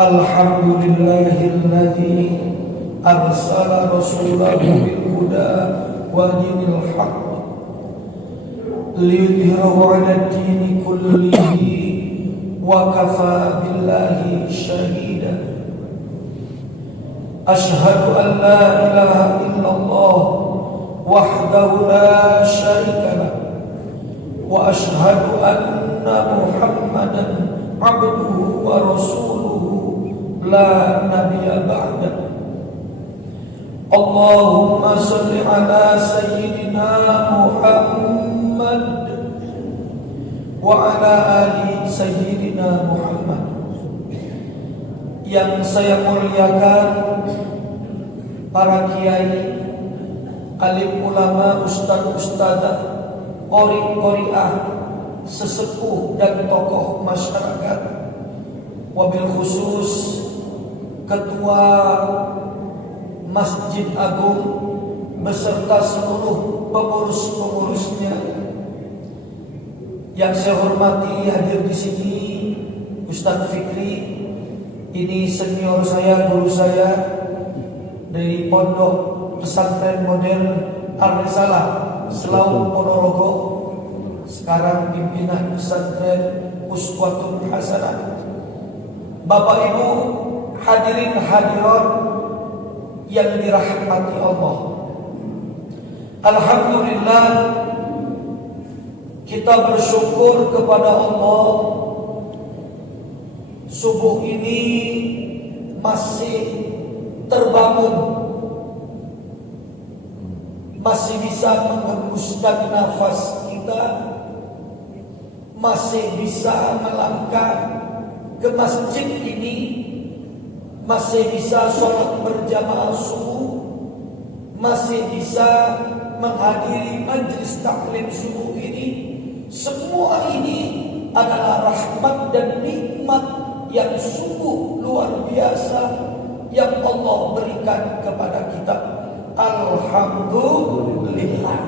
Alhamdulillahilladzi arsala rasulahu bil huda wa dinil haqq liyudhhirahu 'ala ad-dini kullihi wa kafa billahi shahida. Ashhadu an la ilaha illallah wahdahu la syarika lah wa ashhadu anna Muhammadan abduhu wa rasuluhu la nabiyya ba'da. Allahumma salli ala sayyidina Muhammad wa ala ali sayyidina Muhammad. Yang saya muliakan para kiai, alim ulama, ustaz-ustazah, qori-qoriah, sesepuh dan tokoh masyarakat, wabil khusus Ketua Masjid Agung beserta seluruh pengurus-pengurusnya. Yang saya hormati, hadir di sini Ustaz Fikri, ini senior saya, guru saya dari Pondok Pesantren Modern Ar-Risalah Selaung Ponorogo, sekarang pimpinan pesantren Uswatun Hasanah. Bapak Ibu hadirin hadirat yang dirahmati Allah, alhamdulillah kita bersyukur kepada Allah, subuh ini masih terbangun, masih bisa menghembuskan nafas kita, masih bisa melangkah ke masjid ini, masih bisa sholat berjamaah subuh, masih bisa menghadiri majlis taklim subuh ini. Semua ini adalah rahmat dan nikmat yang sungguh luar biasa yang Allah berikan kepada kita. Alhamdulillah.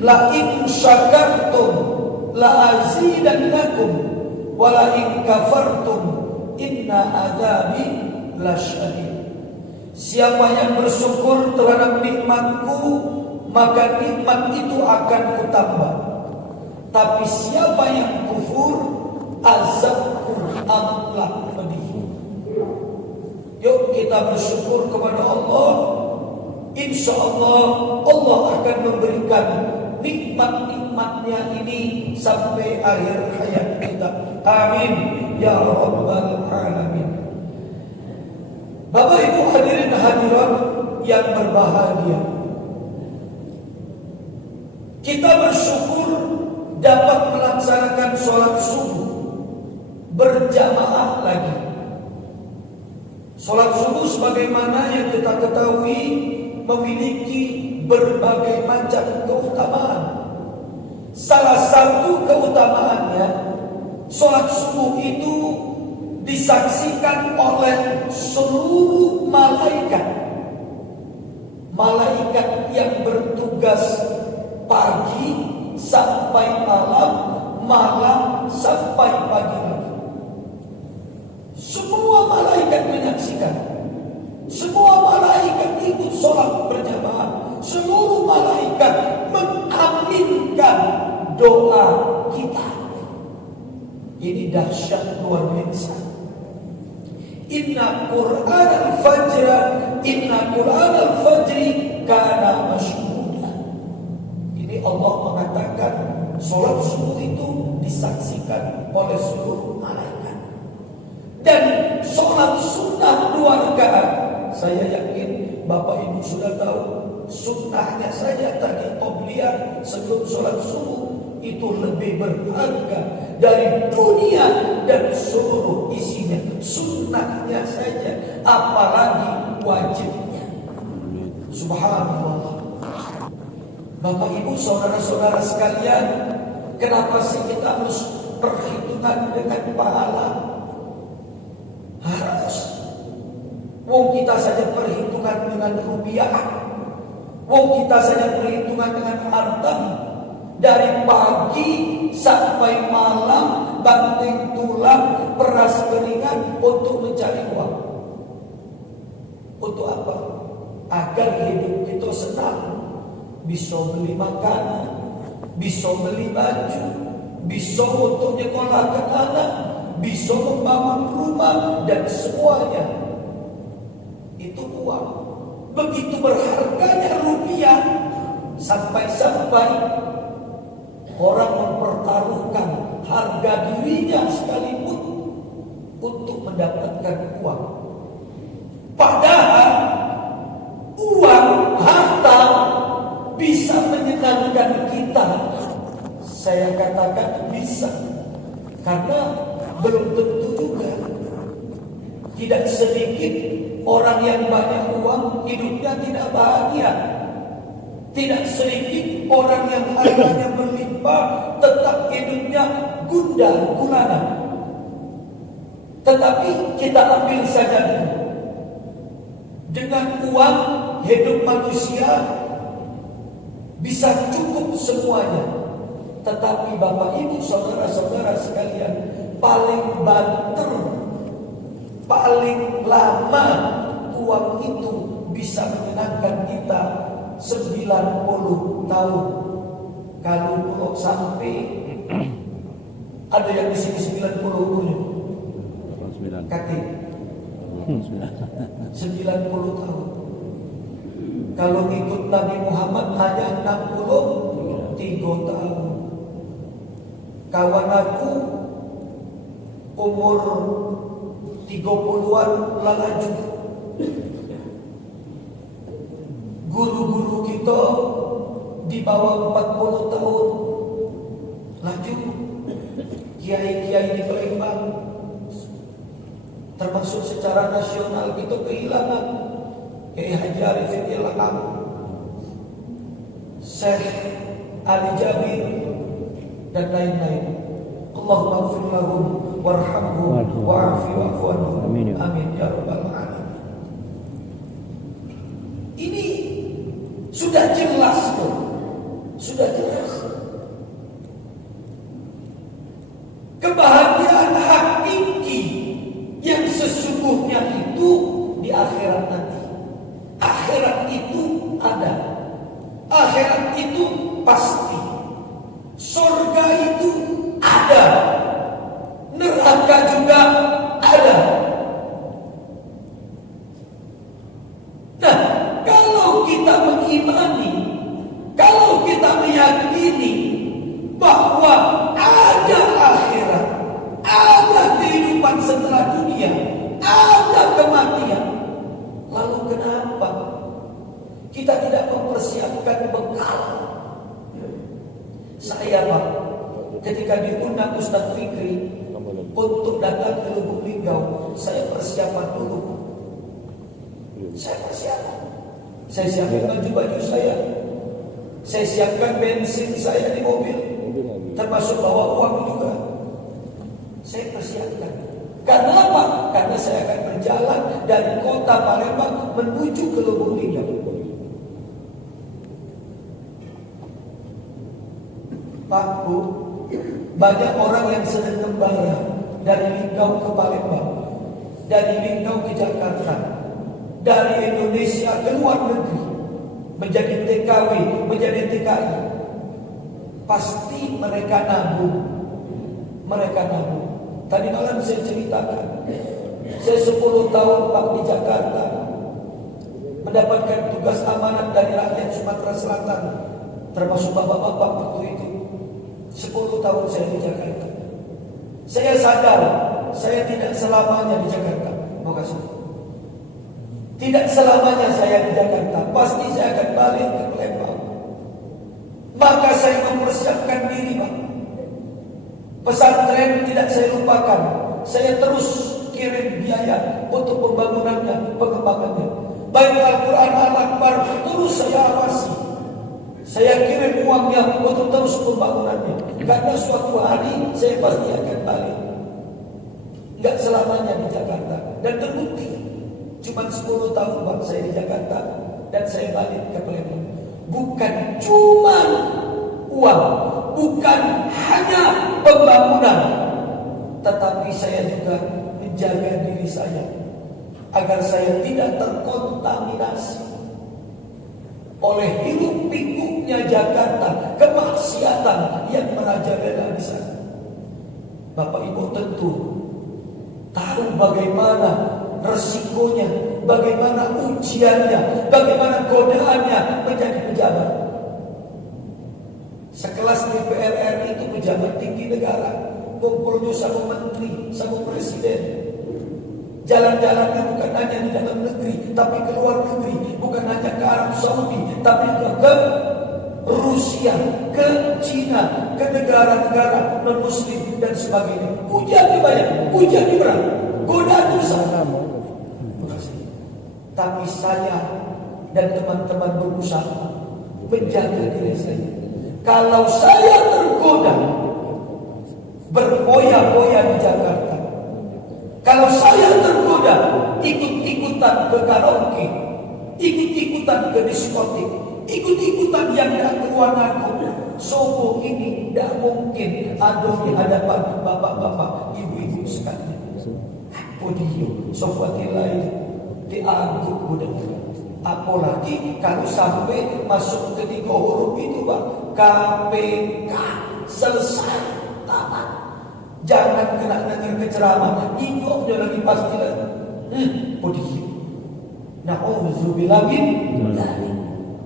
La in syakartum la azidannakum wa la in kafartum inna adzabi lasyadid. Siapa yang bersyukur terhadap nikmatku, maka nikmat itu akan kutambah. Tapi siapa yang kufur, azabku amatlah pedih. Yuk kita bersyukur kepada Allah. Insya Allah Allah akan memberikan nikmat-nikmatnya ini sampai akhir hayat kita. Amin ya rabbal alamin. Bapak Ibu hadirin hadirat yang berbahagia, kita bersyukur dapat melaksanakan sholat subuh berjamaah lagi. Sholat subuh sebagaimana yang kita ketahui memiliki berbagai macam keutamaan. Salah satu keutamaannya, sholat subuh itu disaksikan oleh seluruh malaikat. Malaikat yang bertugas pagi sampai malam, malam sampai pagi lagi. Semua malaikat menyaksikan. Semua malaikat ikut sholat berjamaah. Seluruh malaikat mengaminkan doa kita. Ini dahsyat luar biasa. Inna Qur'an al-fajri kana masyhuda. Ini Allah mengatakan sholat subuh itu disaksikan oleh seluruh malaikat. Dan sholat sunnah 2 rakaat, saya yakin Bapak Ibu sudah tahu, sunnahnya saja tadi qobliyah sebelum sholat subuh itu lebih berharga dari dunia dan seluruh isinya. Sunnahnya saja, apalagi wajibnya. Subhanallah. Bapak Ibu saudara-saudara sekalian, kenapa sih kita harus perhitungan dengan pahala? Harus. Wong kita saja perhitungan dengan rupiah. Wong kita saja perhitungan dengan harta. Dari pagi sampai malam banting tulang, peras keringat untuk mencari uang. Untuk apa? Agar hidup kita senang. Bisa beli makanan, bisa beli baju, bisa untuk nyekolahkan anak, bisa membangun rumah, dan semuanya itu uang. Begitu berharganya rupiah, sampai-sampai orang mempertaruhkan harga dirinya sekalipun untuk mendapatkan uang. Padahal uang, harta bisa menyenangkan kita. Saya katakan bisa, karena belum tentu juga. Tidak sedikit orang yang banyak uang hidupnya tidak bahagia. Tidak sedikit orang yang hartanya berlimpah tetap hidupnya gundah gulana. Tetapi kita ambil saja dulu. Dengan uang hidup manusia bisa cukup semuanya. Tetapi Bapak Ibu saudara-saudara sekalian, paling banter, paling lama uang itu bisa menyenangkan kita 90 tahun. Kalau sampai ada yang di sini 90 umurnya. Kaki 90 tahun. Kalau ikut Nabi Muhammad hanya 63 tahun. Kawan aku umur 30-an lalaju. Guru-guru kita di bawah 40 tahun laju. Kiai-kiai di Palembang, termasuk secara nasional kita kehilangan Kiai Haji Arifin Ilham, Syekh Ali Jabir, dan lain-lain. Allahumma ighfir lahum warhamhum wa'afi wa'fu anhum. Amin ya rabbal alamin. Ini sudah jelas tuh. Sudah jelas. Kebahagiaan hakiki yang sesungguhnya itu di akhirat nanti. Akhirat itu ada. Akhirat itu pasti. Surga itu ada. Neraka juga ada. Nah, kalau kita mengimani, kalau kita meyakini bahwa ada akhirat, ada kehidupan setelah dunia, ada kematian, lalu kenapa kita tidak mempersiapkan bekal? Saya Pak, ketika diundang Ustaz Fikri untuk datang ke Lubuk Linggau, saya persiapan dulu. Saya persiapan. Saya siapkan baju-baju saya. Saya siapkan bensin saya di mobil, termasuk bawa uang juga. Saya persiapkan. Karena apa? Karena saya akan berjalan dari kota Palembang menuju ke Lubuk Linggau. Pak Bu, banyak orang yang sedang kembali dari Linggau ke Palembang, dari Linggau ke Jakarta, dari Indonesia ke luar negeri, menjadi TKW, menjadi TKI. Pasti mereka nabung. Mereka nabung. Tadi malam saya ceritakan, saya 10 tahun Pak di Jakarta, mendapatkan tugas amanat dari rakyat Sumatera Selatan, termasuk bapak-bapak waktu itu. 10 tahun saya di Jakarta. Saya sadar saya tidak selamanya di Jakarta. Mau kasih. Tidak selamanya saya di Jakarta. Pasti saya akan balik ke Palembang. Maka saya mempersiapkan diri, Pak. Pesantren tidak saya lupakan. Saya terus kirim biaya untuk pembangunannya, pengembangannya. Baik Al-Quran Al-Akbar terus saya awasi. Saya kirim uangnya untuk terus pembangunannya. Karena suatu hari saya pasti akan balik. Enggak selamanya di Jakarta. Dan terbukti cuma 10 tahun Pak saya di Jakarta, dan saya balik ke Palembang. bukan cuma uang, bukan hanya pembangunan, tetapi saya juga menjaga diri saya agar saya tidak terkontaminasi oleh hiruk pikuknya Jakarta, kemaksiatan yang merajalela di sana. Bapak Ibu tentu tahu bagaimana resikonya, bagaimana ujiannya, bagaimana godaannya menjadi pejabat. Sekelas DPR RI itu pejabat tinggi negara, kumpulnya sama menteri, sama presiden. Jalan-jalannya bukan hanya di dalam negeri, tapi ke luar negeri. Bukan hanya ke Arab Saudi, tapi juga ke Rusia, ke Cina, ke negara-negara non-muslim dan sebagainya. Ujiannya banyak, ujiannya berat, godaan besar. Tapi saya dan teman-teman berusaha menjaga diri saya. Kalau saya tergoda berboya-boya di Jakarta, kalau saya tergoda ikut-ikutan ke karaoke, ikut-ikutan ke diskotik, ikut-ikutan yang tidak keluar aku, sobo ini tidak mungkin ada di hadapan bapak-bapak, ibu-ibu sekalian. Podium, sofatilai, diangkut mudah-mudahan. Apalagi kalau sampai masuk ke 3 huruf itu, Pak, KPK selesai tamat. Jangan kena dengar ceramah, ingoknya lagi pastilah. Podium. Na'udzubillah min dzalik.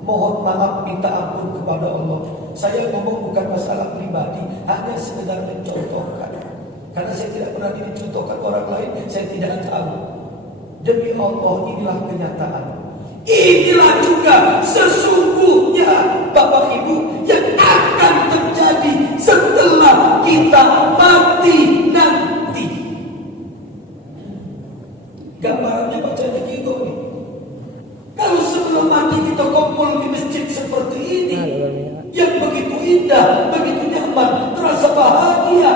Mohon maaf, minta ampun kepada Allah. Saya ngomong bukan masalah pribadi, hanya sekedar mencontohkan. Karena saya tidak pernah dicontohkan orang lain, saya tidak tahu. Demi Allah, inilah kenyataan. Inilah juga sesungguhnya Bapak Ibu yang akan terjadi setelah kita mati nanti. Gambarannya baca gitu nih. Kalau sebelum mati kita kumpul di masjid seperti ini, yang begitu indah, begitu nyaman, terasa bahagia,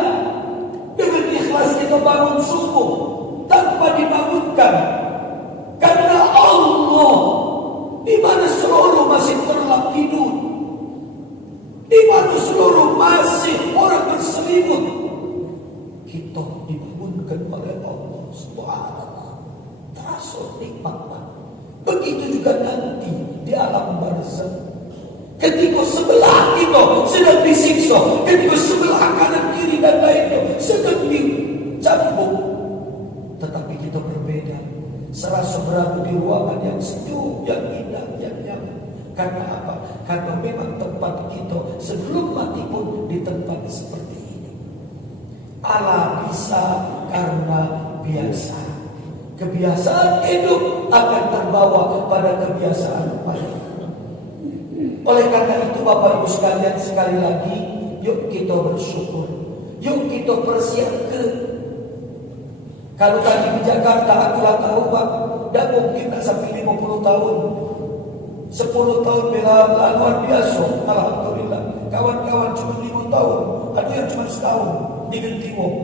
dengan ikhlas kita bangun subuh tanpa dibangunkan, karena Allah, di mana seluruh masih terlap tidur, di mana seluruh masih orang berselimut, kita dibangunkan oleh Allah Subhanahu. Terasa nikmat. Begitu juga nanti di alam barzakh, ketika sebelah kita sedang disiksa, ketika sebelah kanan kiri dan lainnya sedang dicambuk, tetapi kita berbeda, serasa berada di ruangan yang sejuk, yang indah, yang nyaman. Karena apa? Karena memang tempat kita sebelum mati pun di tempat seperti ini. Ala bisa karena biasa. Kebiasaan hidup akan terbawa pada kebiasaan mati. Oleh karena itu Bapak Ibu sekalian, sekali lagi, yuk kita bersyukur, yuk kita persiapkan. Kalau tadi di Jakarta akulah tahu Pak, tidak mungkin tak sampai 50 tahun. 10 tahun bela luar biasa, alhamdulillah. Kawan-kawan cuma 5 tahun, ada yang cuma setahun diganti wong.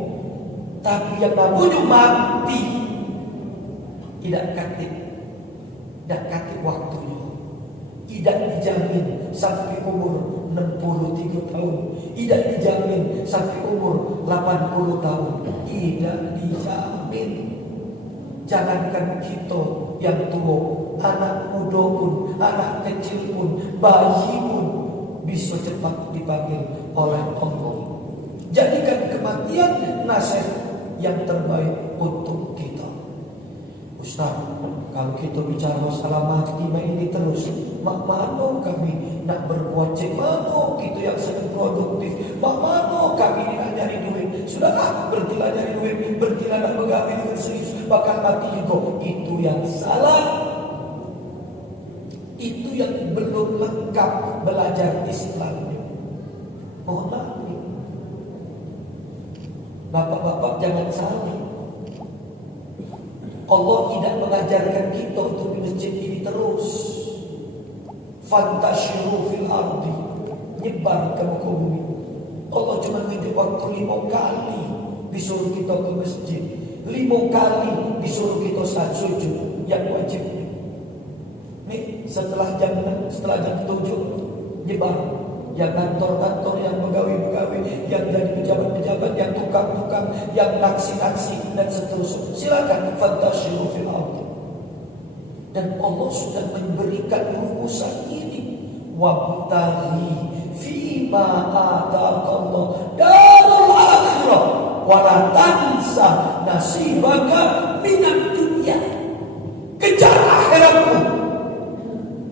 Tapi yang namanya mati tidak katik waktunya. Tidak dijamin sampai umur 63 tahun. Tidak dijamin sampai umur 80 tahun. Tidak dijamin. Jangankan kita yang tua, anak muda pun, anak kecil pun, bayi pun bisa cepat dipanggil oleh Allah. Jadikan kematian nasihat yang terbaik untuk kita. Ustaz, kalau kita bicara masalah mati ini terus, mak mana kami nak berbuat cek, mana kita yang sedang produktif, mak mana kami ini nak nyari duit. Sudahlah, berhentilah nyari duit, berhentilah nak bergawe dengan serius, bakal mati juga. Itu yang salah. Itu yang belum lengkap belajar Islam. Mohon maaf nih, bapak-bapak jangan salah. Allah tidak mengajarkan kita untuk di masjid ini terus. Fantashiru fil ardi, nyebar ke muka bumi. Allah cuma ngejak waktu 5 kali disuruh kita ke masjid, 5 kali disuruh kita sujud yang wajib. Nih setelah jam 7 nyebar. Yang kantor-kantor, yang pegawai-pegawai, yang jadi pejabat-pejabat, yang tukang-tukang, yang naksi-naksi dan seterusnya. Silakan fantasyiru fil ardh. Dan Allah sudah memberikan rumusan ini. Wabtaghi fima ataqallah darul akhirah wa la tansa nasibaka minad dunya. Kejar akhiratmu,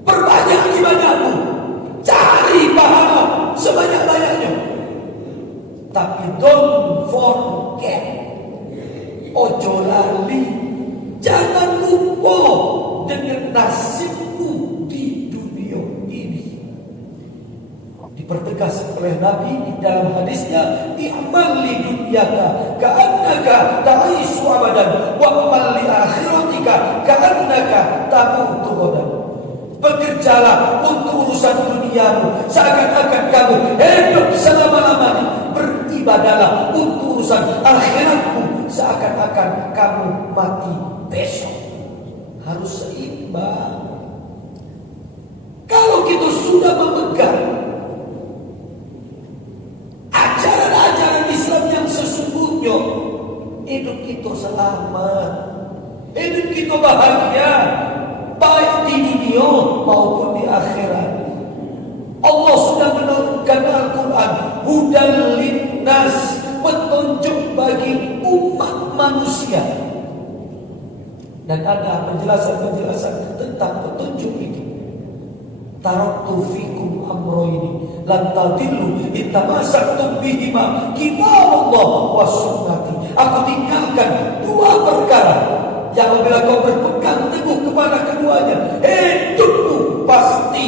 perbanyak ibadahmu, cari pahala sebanyak-banyaknya. Tapi don't forget, ojo lali, jangan lupa dengan nasibmu di dunia ini. Dipertegas oleh Nabi dalam hadisnya, i'mal li dunyaka ka'annaka ta'ishu abadan wa amal li akhiratika ka'annaka tamutu ghadan. Bekerjalah untuk urusan duniamu seakan-akan kamu hidup selama-lamanya. Beribadahlah untuk urusan akhiratmu seakan-akan kamu mati besok. Harus seimbang. Kalau kita sudah memegang ajaran-ajaran Islam yang sesungguhnya, hidup kita selamat, hidup kita bahagia, baik di dunia maupun di akhirat. Allah sudah menurunkan Al-Quran hudan linnas, petunjuk bagi umat manusia. Dan ada penjelasan-penjelasan tentang petunjuk itu. Taraktu fikum amroini lan tadillu in tamassaktum bihima kitabullah wa sunnati. Aku tinggalkan dua perkara yang apabila kau berpegang teguh kepada keduanya, hidupmu pasti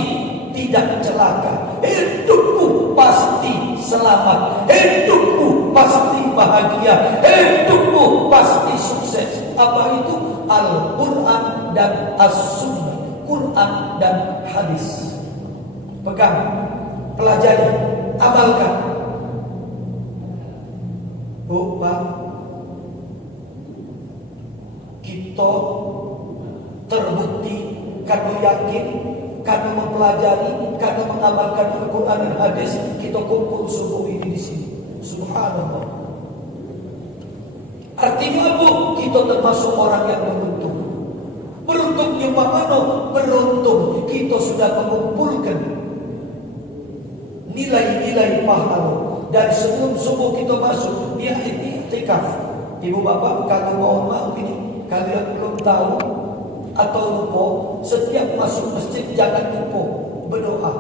tidak celaka, hidupmu pasti selamat, hidupmu pasti bahagia, hidupmu pasti sukses. Apa itu? Al-Quran dan As-Sunnah, Quran dan hadis. Pegang, pelajari, amalkan. Bu, Pak, kita terbukti karena yakin, karena mempelajari, karena mengamalkan Al-Quran dan hadis, kita kumpul subuh ini di sini. Subhanallah. Artinya apa? Kita termasuk orang yang beruntung. Beruntungnya mana? Beruntung kita sudah mengumpulkan nilai-nilai pahala. Dari sebelum subuh kita masuk niat i'tikaf. Ibu bapak, kalau mohon maaf ini, kalian belum tahu atau lupa, setiap masuk masjid jangan lupa berdoa.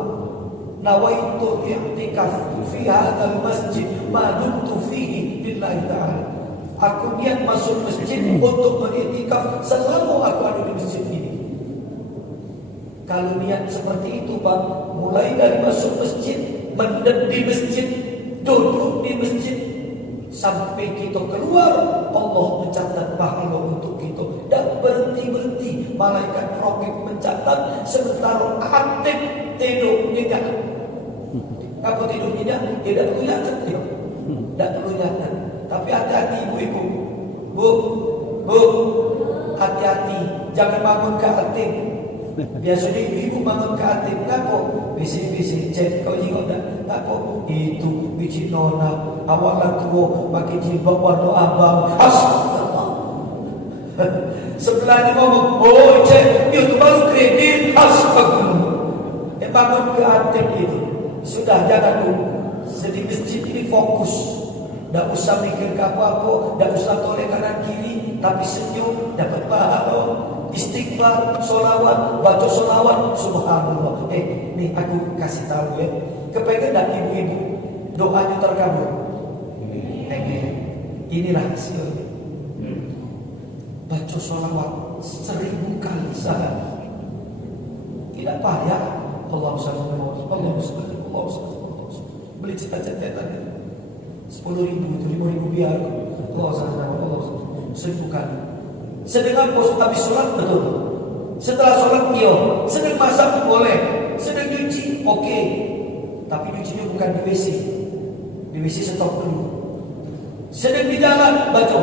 Nawaitu i'tikaf fi hadzal masjid ma dumtu fihi lillahi ta'ala. Aku niat masuk masjid untuk beriktikaf selama aku ada di masjid ini. Kalau niat seperti itu, Pak, mulai dari masuk masjid, mendem di masjid, duduk di masjid, sampai kita keluar, Allah mencatat pahala untuk kita. Dan berhenti-berhenti, malaikat rokib mencatat, sementara aktif tidur nyenyak. Apa tidur nyenyak? Tidak perlu nyatet, tidak perlu nyatet. Tapi hati-hati ibu-ibu, bu, hati-hati, jangan bangun ke atin. Biasanya ibu-ibu bangun ke atin, ngapa? Bisi-bisi cek kau juga dah, ngapa? Itu biji nona, awalan tua, pakai jilbab warna abang. Astagfirullah. Sebelahnya ngomong, oh cek, itu baru kredit. Astagfirullah. Bangun ke atin itu, sudah jangan dulu. Jadi masjid ini fokus. Tak usah mikir ke apa-apa, tak usah toleh kanan kiri, tapi senyum, dapat pahala, istighfar, solawat, baca solawat, subhanallah. Nih aku kasih tahu ya, kepengen tak ibu-ibu doanya terkabul? Inilah hasilnya. Baca solawat 1000 kali sehari, tidak payah. Allah SWT, beli cita-cita 10.000 itu 5.000 biar Allah SWT 1000 kali. Sedang pos habis sholat betul. Setelah sholat iya. Sedang masak boleh. Sedang nyuci oke. Tapi nyucinya bukan di WC. Di WC stop dulu. Sedang di jalan baca.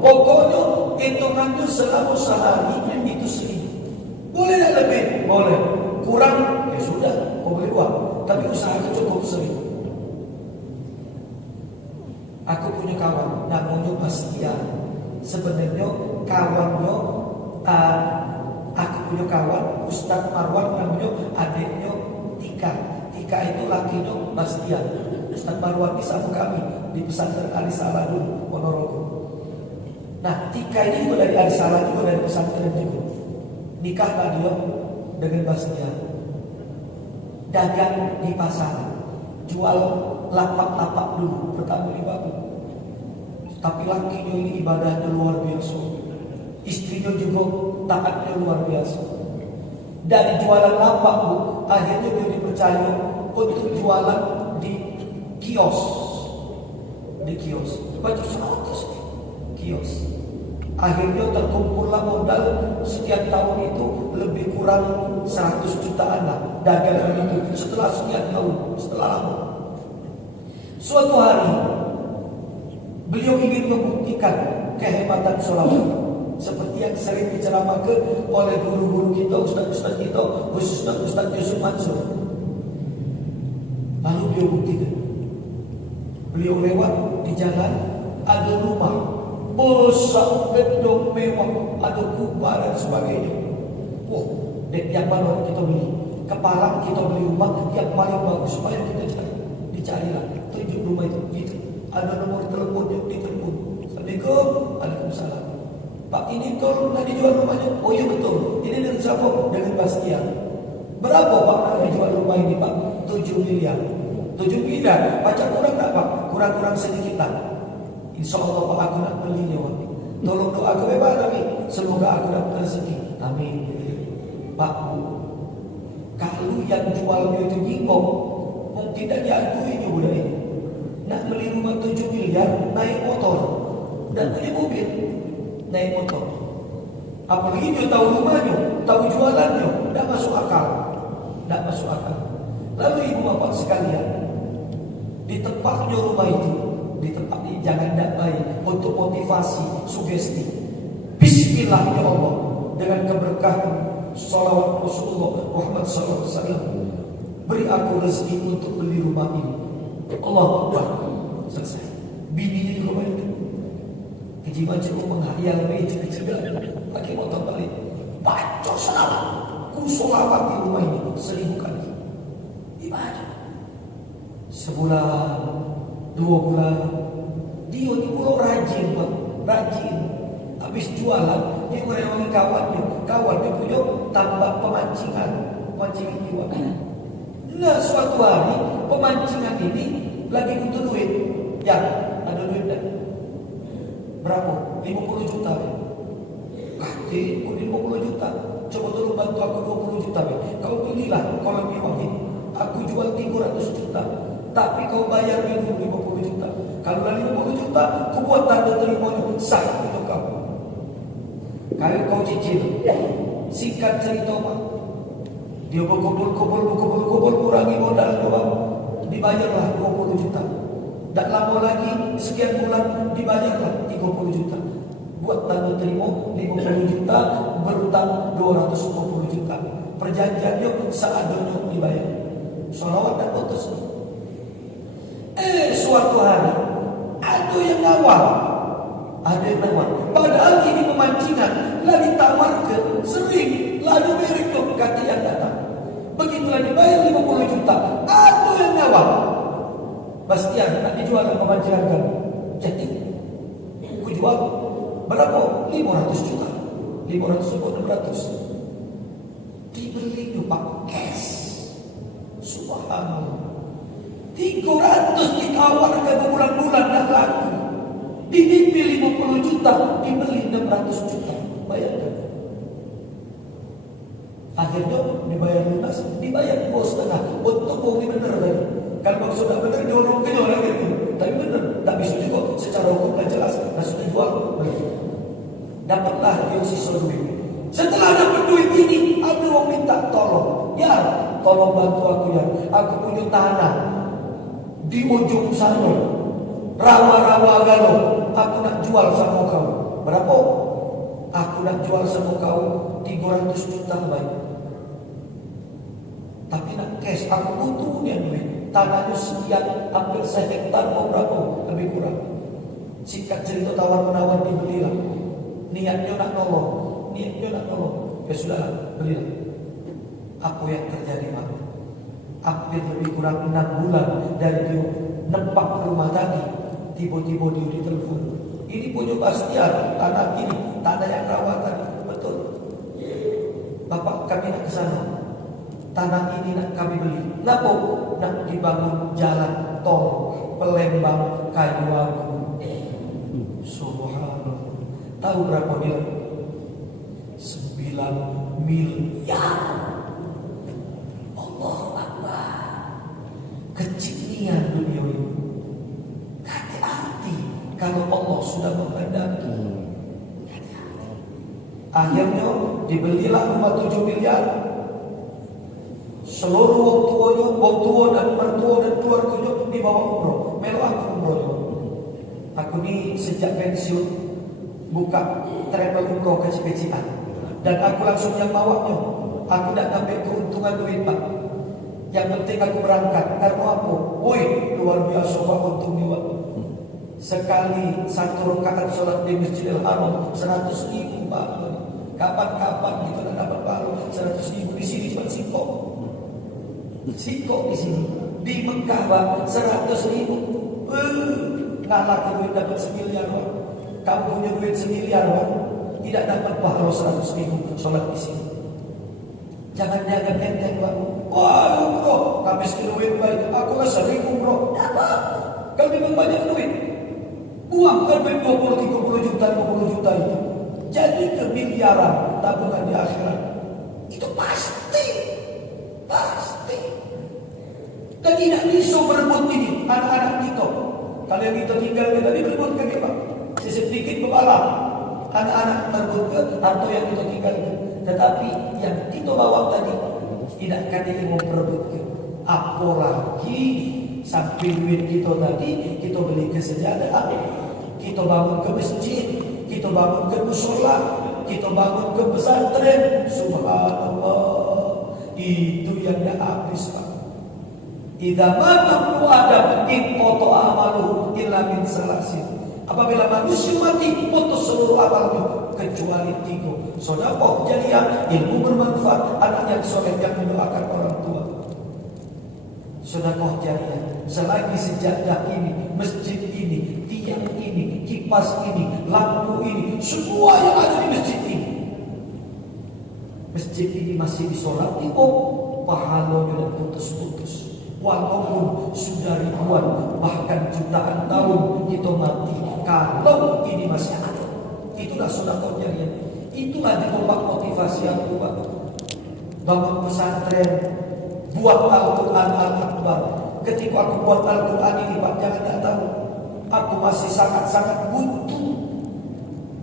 Pokoknya hitungan itu selama sehari itu 1000. Boleh tak lebih? Boleh. kurang ya sudah, kau beli uang. Tapi usaha itu cukup sering. Aku punya kawan namanya Bastian. Sebenarnya kawannya aku punya kawan Ustadz Marwan namanya adiknya Tika. Tika itu lakinya Bastian. Ustadz Marwan ini sama kami di pesantren Alisala dulu, Ponorogo. Nah, Tika ini juga dari Alisala juga, dari pesantren juga. Nikahlah dia dengan Bastian. Dagang di pasar, jual lapak-lapak dulu, pertama di batu. Tapi lakinya ini ibadahnya luar biasa. Istrinya juga taatnya luar biasa. Dari jualan lapak, Bu, akhirnya dia dipercaya untuk jualan di kios. Di kios, baju 100 kios. Akhirnya terkumpullah modal setiap tahun itu lebih kurang 100 jutaan lah dagangan itu setelah sekian tahun, setelah lama. Suatu hari beliau ingin membuktikan kehebatan sholawat seperti yang sering diceramahkan oleh guru-guru kita, ustaz-ustaz kita, khususnya Ustaz Yusuf Mansur. Lalu beliau buktikan. Beliau lewat di jalan, ada rumah besar, gedung mewah, ada kubah dan sebagainya. Wah, dek yang mana kita beli? Kepala kita beli rumah yang paling bagus supaya kita cari. Dicarilah, tunjuk rumah itu. Gitu. Ada nomor telepon yang ditelepon. Assalamualaikum, waalaikumsalam. Pak, ini tolong nak dijual rumahnya? Oh iya betul. Ini dari siapa? Dengan Bastian. Berapa Pak nak dijual rumah ini Pak? 7 miliar. 7 miliar. Baca kurang tak Pak? Kurang-kurang sedikit lah. Insya Allah Pak, aku nak belinya Pak. Tolong doa aku bebas kami. Semoga aku dapat rezeki. Amin. Pak, kalau yang jualnya itu nyingkong, mungkin tidak diakui juga ini. Nak beli rumah 7 miliar, naik motor. Dan punya mobil, naik motor. Apalagi dia tahu rumahnya, tahu jualannya, tidak masuk akal. Tidak masuk akal. Lalu ibu bapak sekalian, di tempatnya rumah itu, di tempat ini jangan tidak baik untuk motivasi, sugesti. Bismillah ya Allah, dengan keberkahan salawat Rasulullah Muhammad SAW, beri aku rezeki untuk beli rumah ini. Allah Akbar. Selesai. Bininya juga balik. Keji-keji menghayal itu kecelakaan. Pakai motor balik. Baca salawat. Ku salawat di rumah ini 1000 kali. Ibadah. Sebulan, 2 bulan. Dia ini pulau rajin, Pak. Rajin. Habis jualan, dia merewangi kawannya. Kawannya punya tambak pemancingan. Pemancingan jiwa. Nah, suatu hari pemancingan ini lagi butuh duit. Ya, ada duit dah. Berapa? 50 juta. Kati, aku 50 juta. Coba tolong bantu aku 20 juta. Kau pilihlah kalau memang ini. Aku jual 300 juta. Tapi kau bayar dulu 50 juta. Kalau 50 juta, aku buat tanda terimanya sah untuk kau. Kalau kau cicil, singkat cerita Pak. Dia berkumpul, kurangi modal doang. Dibayarlah 20 juta. Tak lama lagi, sekian bulan dibayarlah 30 juta. Buat tanda terima 50 juta, berutang 250 juta. Perjanjiannya seadanya dibayar. Salawat dan putus. Suatu hari ada yang nawar. Ada yang nawar. Padahal ini pemancingan lah ditawarkan sering. Lalu merek tuh kata yang datang. Begitulah dibayar 50 juta. Ada yang nawar. Bastian nak dijual ke pemancingan kan? Jadi aku jual berapa? 500 juta. 500 juta 600. Dibeli tuh Pak cash. Subhanallah. 300 ditawarkan bulan-bulan dah laku. Didipil 50 juta, dibeli 600 juta. Bayangkan. Akhirnya dibayar lunas, dibayar 2,5. Untuk bukti benar tadi. Kalau sudah benar dorong ke orang itu. Tapi benar, tak bisa juga secara hukum dan jelas. Nah sudah jual, beli. Dapatlah dia sisa duit. Setelah dapat duit ini, ada orang minta tolong. Ya, tolong bantu aku ya. Aku punya tanah di ujung sana, rawa-rawa galau. Aku nak jual sama kau. Berapa? Aku nak jual sama kau 300 juta baik. Tapi nak cash, aku butuh dia duit. Tanahnya sekian, hampir 1 hektar mau berapa? Lebih kurang. Singkat cerita tawar-menawar dibelilah. Niatnya nak nolong. Ya sudah, belilah. Apa yang terjadi, Pak? Hampir lebih kurang 6 bulan dari dia nempak rumah tadi. Tiba-tiba dia ditelepon. Ini punya Bastian, tanah ini, tanah yang rawa tadi. Betul. Bapak, kami nak ke sana. Tanah ini nak kami beli. Kenapa? Nak dibangun jalan tol Palembang Kayuagung. Subhanallah. Tahu berapa nilai? 9 miliar. Allahu Akbar. Kecilian dunia ini. Hati-hati kalau Allah sudah menghendaki. Akhirnya dibelilah rumah 7 miliar. Seluruh wong tua dan mertua dan keluarganya dibawa umroh. Melo aku umroh. Aku ni sejak pensiun buka travel umroh kecil-kecilan. Dan aku langsung yang bawanya. Aku tak ngambil keuntungan duit, Pak. Yang penting aku berangkat. Karena apa? Woi, luar biasa Pak untung ni, Pak. Sekali 1 rakaat solat di Masjidil Haram 100.000, Pak. Kapan-kapan kita nak dapat pahala 100.000. Di sini cuma Singkok di sini. Di Mekah, Pak, 100.000. Ngalah ke duit dapat 1 miliar, Pak. Kamu punya duit 1 miliar, Pak. Tidak dapat pahala 100.000 solat di sini. Jangan jaga enteng, Pak. Wah, umroh, kami duit baik. Aku lah sering umroh. Dapat. Kalau memang banyak duit, buangkan duit 20-30 juta, 50 juta itu. Jadi ke miliaran tabungan di akhirat. Itu pasti. Dan tidak bisa berebut ini anak-anak kita. Kalau yang kita tinggalkan tadi berebut ke Pak. Sedikit bebalah. Anak-anak berebut ke harta yang kita tinggalkan. Tetapi yang kita bawa tadi tidak ada yang mau berebut ke. Apalagi sampai duit kita tadi kita beli ke sejadah, kita bangun ke masjid, kita bangun ke musola, kita bangun ke pesantren. Subhanallah. Itu yang dah habis, Pak. Idza mata ibnu Adam inqata amalu illa min salasin. Apabila manusia mati, putus seluruh amalnya kecuali 3. Sedekah jariah, ilmu bermanfaat, anak yang soleh yang mendoakan orang tua. Sedekah jariah, selagi sejadah ini, masjid ini, tiang ini, kipas ini, lampu ini, semua yang ada di masjid ini. Masjid ini masih disolati, pahalanya dan putus-putus. Walaupun sudah ribuan bahkan jutaan tahun kita mati, kalau ini masih ada, itulah sedekah jariah. Itulah dikopak motivasi aku, Pak. Bangun pesantren, buat Al-Quran Al-Akbar. Ketika aku buat Al-Quran ini, Pak, jangan tak tahu, aku masih sangat-sangat butuh.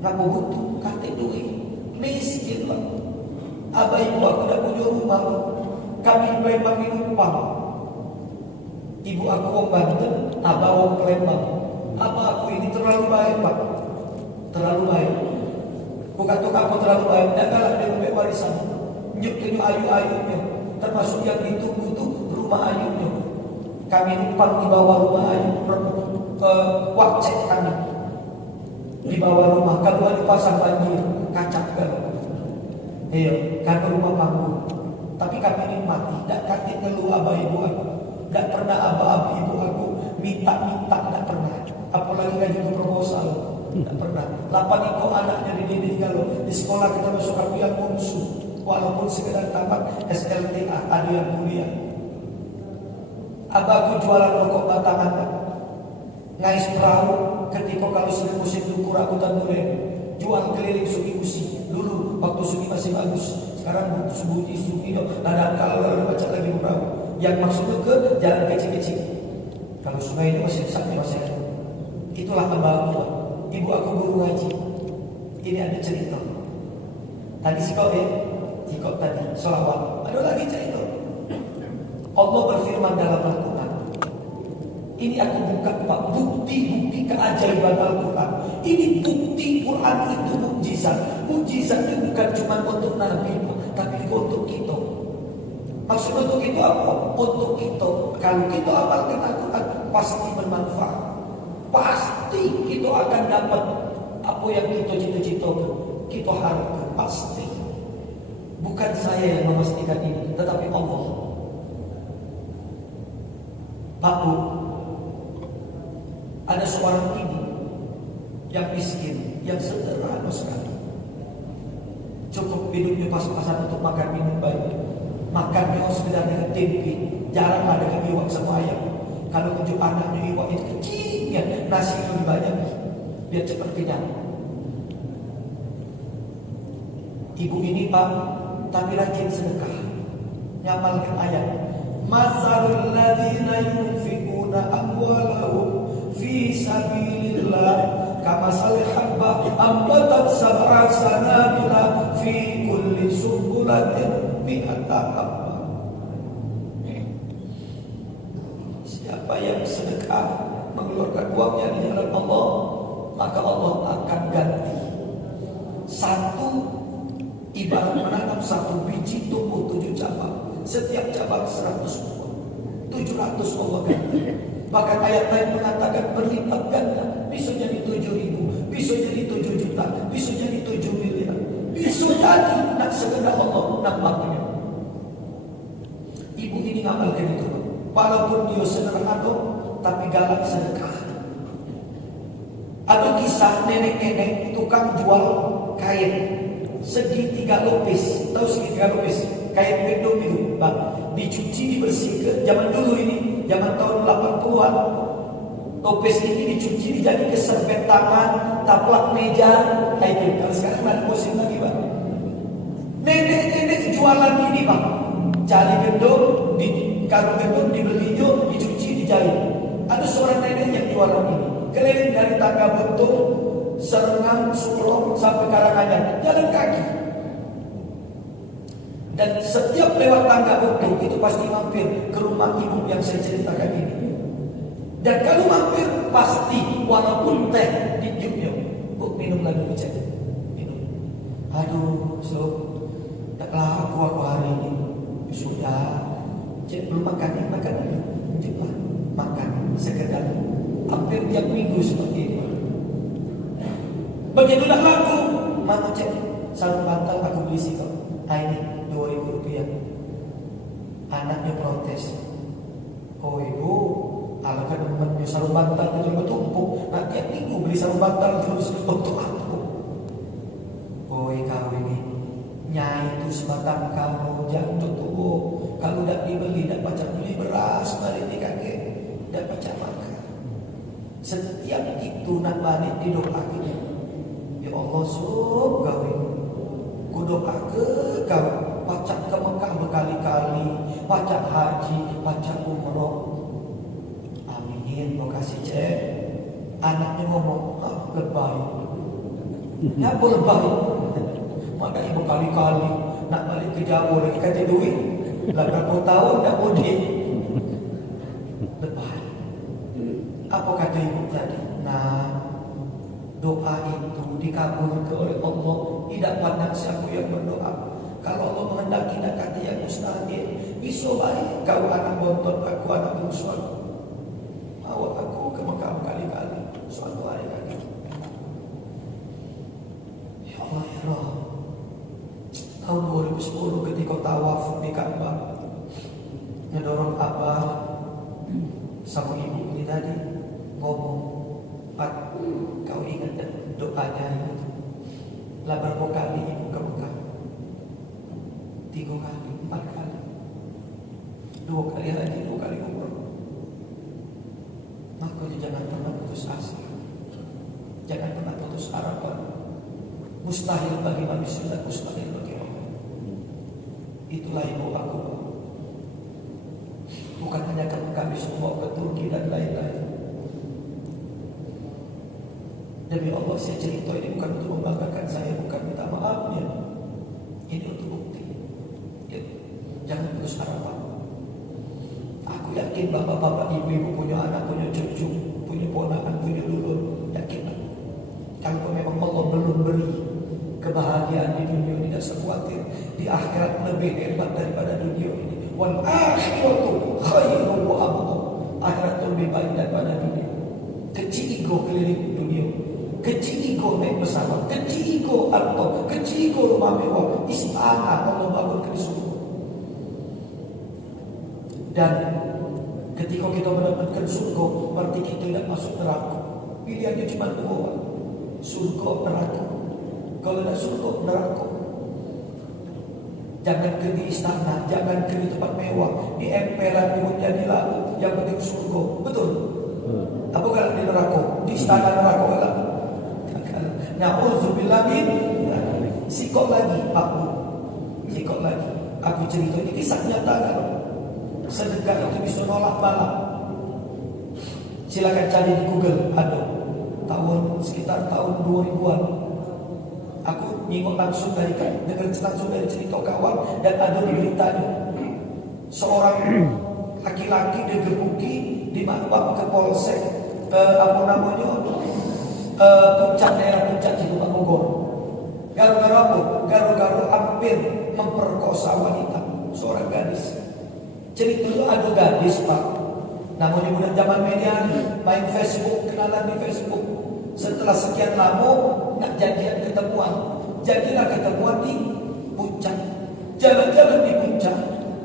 Kenapa butuh? Kata duit, miskin, Pak. Abah ibu aku dah punya rumah, Pak. Kami Palembang ini numpang. Ibu aku orang Banten, abah orang Palembang. Abah aku ini terlalu baik, Pak. Terlalu baik. Bukan tuh aku terlalu baik. Dan kalah dia ambil warisan. Nyuk-nyuk ayu-ayunya. Termasuk yang ditunggu tuh rumah ayunya. Kami numpang di bawah rumah ayu. Ke wajek kami. Di bawah rumah. Kalau ada pasang banjir, kacak kalau. Iya, karena rumah panggung. Tapi kami nikmati. Tak kaki ngeluh abah ibu aku. Tak pernah abah ibu aku minta-minta, tak pernah. Apalagi gaji proposal, tak pernah. 8 ikut anaknya dididik kalau di sekolah kita masuk aku yang bungsu. Walaupun sekedar tamat SLTA, ada yang kuliah. Abahku jualan rokok batangan, Pak. Ngais perahu ketika kalau sudah musim dukur aku tanduren. Jual keliling Sugi-Usi. Dulu waktu Sugi masih bagus. Sekarang Sugi ada kalau baca lagi perahu. Yang maksudnya ke jalan kecil-kecil. Kalau sungai ini masih besar, masih ada. Itulah abahku. Ibu aku guru ngaji. Ini ada cerita. Tadi sikap tadi sholawat. Ada lagi cerita. Allah berfirman dalam Al-Quran. Ini aku buka, Pak, bukti keajaiban Al-Quran. Ini bukti Quran itu mukjizat. Mukjizat itu bukan cuma untuk Nabi, Pak, tapi untuk kita. Maksud untuk itu apa? Untuk kita, kalau kita amalkan Al-Quran, pasti bermanfaat. Pasti kita akan dapat apa yang kita cita-citakan, kita harapkan, pasti. Bukan saya yang memastikan ini, tetapi Allah. Pak Bu, ada seorang ibu yang miskin, yang sederhana sekali. Cukup hidupnya pas-pasan untuk makan minum baik. Makannya sekedar dengan tempe, jaranglah dengan iwak sama ayam. Kalau tunjuk anaknya iwak itu kecil, ya, nasi lebih banyak, biar cepat kenyang. Ibu ini Pak, tapi rajin sedekah, ngamalkan ayat. Masalul ladzina yunfiquna amwalahum fi sabilillah kamasali habba ambatat sab'a sanabila fi kulli sumbulatin mi'ata habba. Siapa yang sedekah mengeluarkan uangnya di jalan Allah, maka Allah akan ganti. Satu ibarat menanam satu biji tumbuh 7 cabang. Setiap cabang 100 buah, 700 Allah ganti. Bahkan ayat lain mengatakan berlipat ganda. Bisa jadi 7.000, bisa jadi 7 juta, bisa jadi 7 miliar, bisa jadi nak sekedar Allah nampaknya. Ibu ini ngamalkan itu, walaupun dia sederhana tapi galak sedekah. Ada kisah nenek-nenek tukang jual kain segitiga lopis. Tahu segitiga lopis? Kain bedom itu, Bang. Dicuci, dibersihkan. Zaman dulu ini, zaman tahun 80-an. Lopis ini dicuci, dijadi keserbet tangan, taplak meja. Itu. Kalau sekarang ada musim lagi, Bang. Nenek-nenek jualan ini, Bang. Cari bedom, kalau bedom dibeli, dicuci, dijahit. Ada seorang nenek yang jualan ini. Keliling dari tangga Buntung, Serengang, Suro sampai Karanganyar, jalan kaki. Dan setiap lewat tangga Buntung itu pasti mampir ke rumah ibu yang saya ceritakan ini. Dan kalau mampir pasti walaupun teh ditiupnya, Bu minum lagi cek, minum. Aduh, tak laku aku hari ini. Sudah, cek belum makan lagi, ceklah makan sekedar. Hampir tiap minggu seperti itu. Begitulah laku. Mama cek sarung bantal aku beli sih kok. Ini 2.000 rupiah. Anaknya protes. Oh ibu, kalau kan temannya sarung bantal itu bertumpuk, nanti tiap minggu beli sarung bantal terus untuk aku. Oh kau ini nyai itu sebatang kamu jatuh tuh. Kalau tidak dibeli, tidak baca beli beras dari ini kakek, tidak baca makan. Setiap itu nak balik di doa kita. Ya Allah suruh kau ini. Ku doa ke kau. Baca ke Mekah berkali-kali. Baca haji, baca umroh. Amin. Mau kasih cek. Anaknya ngomong, lebay. Ya apa lebay? Maka ibu kali-kali nak balik ke Jawa lagi kata duit. 80 tahun tak mudik. Lebay. Apa kata ibu tadi? Nah, doa itu dikabulkan oleh Allah. Tidak pandang siapa yang berdoa. Kalau Allah menghendaki nak kata yang mustahil, bisa baik kau anak bontot, aku anak bungsu aku. Bawa aku ke Mekah kali-kali, suatu hari lagi. Ya Allah ya Roh. Tahun 2010 ketika tawaf di Ka'bah, ngedorong abah sama ibu ini tadi ngomong, Pak, kau ingat doanya itu? Lah berapa kali ibu ke Mekah? 3 kali, 4 kali, 2 kali haji, 2 kali umroh. Maka jangan pernah putus asa, jangan pernah putus harapan. Mustahil bagi manusia, mustahil bagi Allah. Itulah ibu aku. Bukan hanya kami semua ke Turki dan lain-lain. Demi Allah saya cerita ini bukan untuk membanggakan saya, bukan minta maafnya. Ini untuk bukti. Ya, jangan putus harapan. Aku yakin bapak-bapak, ibu-ibu punya anak, punya cucu, punya ponakan, punya dulur. Yakinlah. Kalau memang Allah belum beri kebahagiaan di dunia ini, tidak usah khawatir. Di akhirat lebih hebat daripada dunia ini. wal akhiratu khairun wa abqa. Akhirat lebih baik daripada dunia. Kecil ego keliling dunia, kecil ego naik pesawat, kecil ego harta, kecil ego rumah mewah, istana Allah bangun di surga. Dan ketika kita mendapatkan surga, berarti kita tidak masuk neraka. Pilihannya cuma dua, surga neraka. Kalau tidak surga neraka. Jangan ke di istana, jangan ke di tempat mewah, di emperan, di menjadi lalu, yang penting surga. Betul? Apa kalau di neraka? Di istana neraka kalau? Na'udzubillah min. Sikok lagi aku cerita ini kisah nyata kan. Sedekah itu bisa nolak bala. Silakan cari di Google, ada sekitar tahun 2000-an. Aku nyingok langsung dengar langsung dari cerita kawan, dan ada di beritanya. Seorang laki-laki digebuki dibawa ke polsek puncak, daerah puncak di Kota Bogor. Gara-gara apa? Gara-gara hampir memperkosa wanita, seorang gadis. Cerita itu ada gadis, Pak. Namun di bulan zaman media main Facebook, kenalan di Facebook. Setelah sekian lama nak jadian ketemuan, jadilah ketemuan di puncak. Jalan-jalan di puncak.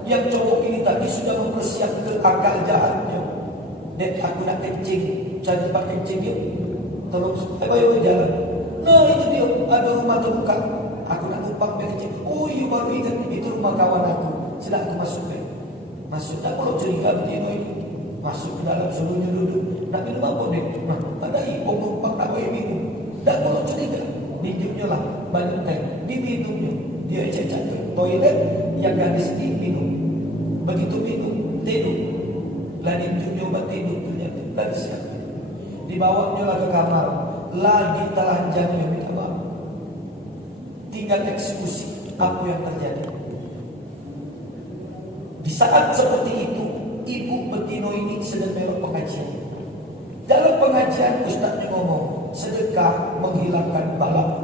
Yang cowok ini tadi sudah mempersiapkan akal jahatnya. Dan aku nak kencing, cari tempat kencing dia. Tolong, ayo jalan. Nah itu dia, ada rumah terbuka. Aku nak numpang kencing. Oh iya baru ingat, itu rumah kawan aku. Sudah aku masuk deh. Masuk, tak perlu cerita begini. Masuk ke dalam seluruhnya duduk. Nak minum apa deh? Nah, ada ipong numpang tak boleh minum. Tak perlu cerita. Minumnya lah, banyak teh. Diminumnya. Dia cecak ke toilet, yang gadis ini minum. Begitu minum, tidur. Lagi minumnya obat tidur ternyata. Lagi siap. Dibawanya lah ke kamar. Lagi telanjangnya minta maaf. Tinggal eksekusi apa yang terjadi. Di saat seperti itu, ibu betino ini sedang melok pengajian. Dalam pengajian ustaznya ngomong, sedekah menghilangkan bala.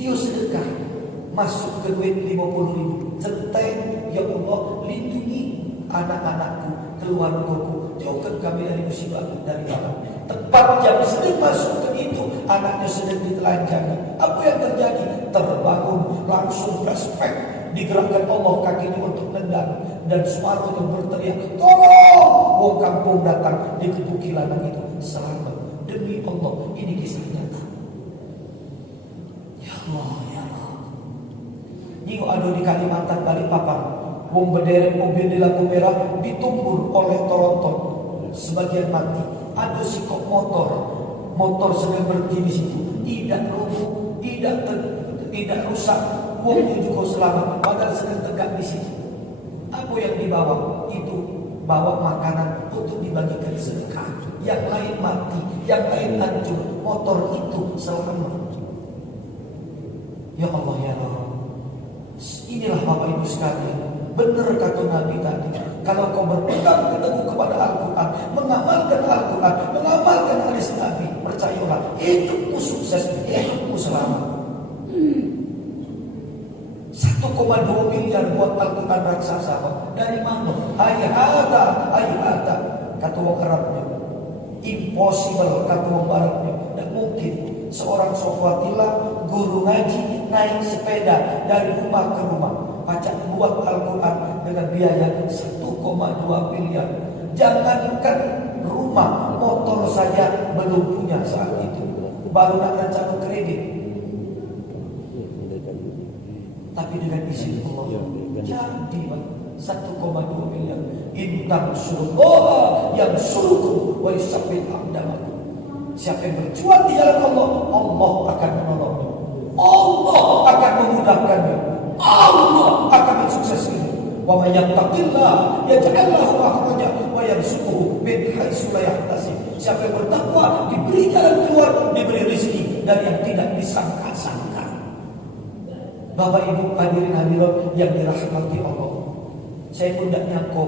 Dia sedekah masuk ke duit 50.000. Centeng, ya Allah lindungi anak-anakku, keluargaku, jauhkan kami dari musibah, dari bala. Tepat jam sedang masuk ke itu, anaknya sedang ditelanjangi. Apa yang terjadi? Terbangun, langsung respect. Digerakkan Allah kakinya untuk nendang, dan suara yang berteriak, tolong! Wong kampung datang, dikepuki ladang itu. Selamat. Demi Allah, ini kisah nyata. Ya Allah, ya Allah. Ini ada di Kalimantan, Balikpapan. Wong berderet mobil di lampu merah, ditumbur oleh tronton. Sebagian mati. Ada sikok motor sedang berhenti di situ. Tidak rubuh, tidak rusak. Wongnya juga selamat, padahal sedang tegak di situ. Apa yang dibawa? Itu bawa makanan untuk dibagikan sedekah. Yang lain mati, yang lain hancur. Motor itu selamat. Ya Allah, ya Allah. Inilah Bapak Ibu sekalian. Benar kata Nabi tadi. Kalau kau berpegang teguh kepada Al-Quran, mengamalkan Al-Quran, mengamalkan hadis Nabi, percayalah, hidupmu sukses, hidupmu selamat. 1,2 miliar buat Al-Quran raksasa. Dari mana? Hayata. Kata orang Arabnya. Impossible kata orang Baratnya. Dan mungkin seorang Sofatila, guru ngaji, naik sepeda dari rumah ke rumah, pacak buat Al-Quran dengan biaya 1,2 miliar. Jangankan rumah, motor saja belum punya saat itu. Baru nak rencana kredit. Tapi dengan izin Allah jadi 1,2 miliar. Intan surga yang suruhku wa yusabbih aqdamakum. Siapa yang berjuang di jalan Allah, Allah akan menolongnya. Allah akan memudahkannya. Allah akan mensuksesinya. Wa may yattaqillah yaj'al lahu makhraja wa yarzuquhu min haitsu la yahtasib. Siapa yang bertakwa diberi jalan keluar, diberi rezeki dari yang tidak disangka-sangka. Bapak Ibu hadirin hadirat yang dirahmati Allah. Saya pun tidak nyangka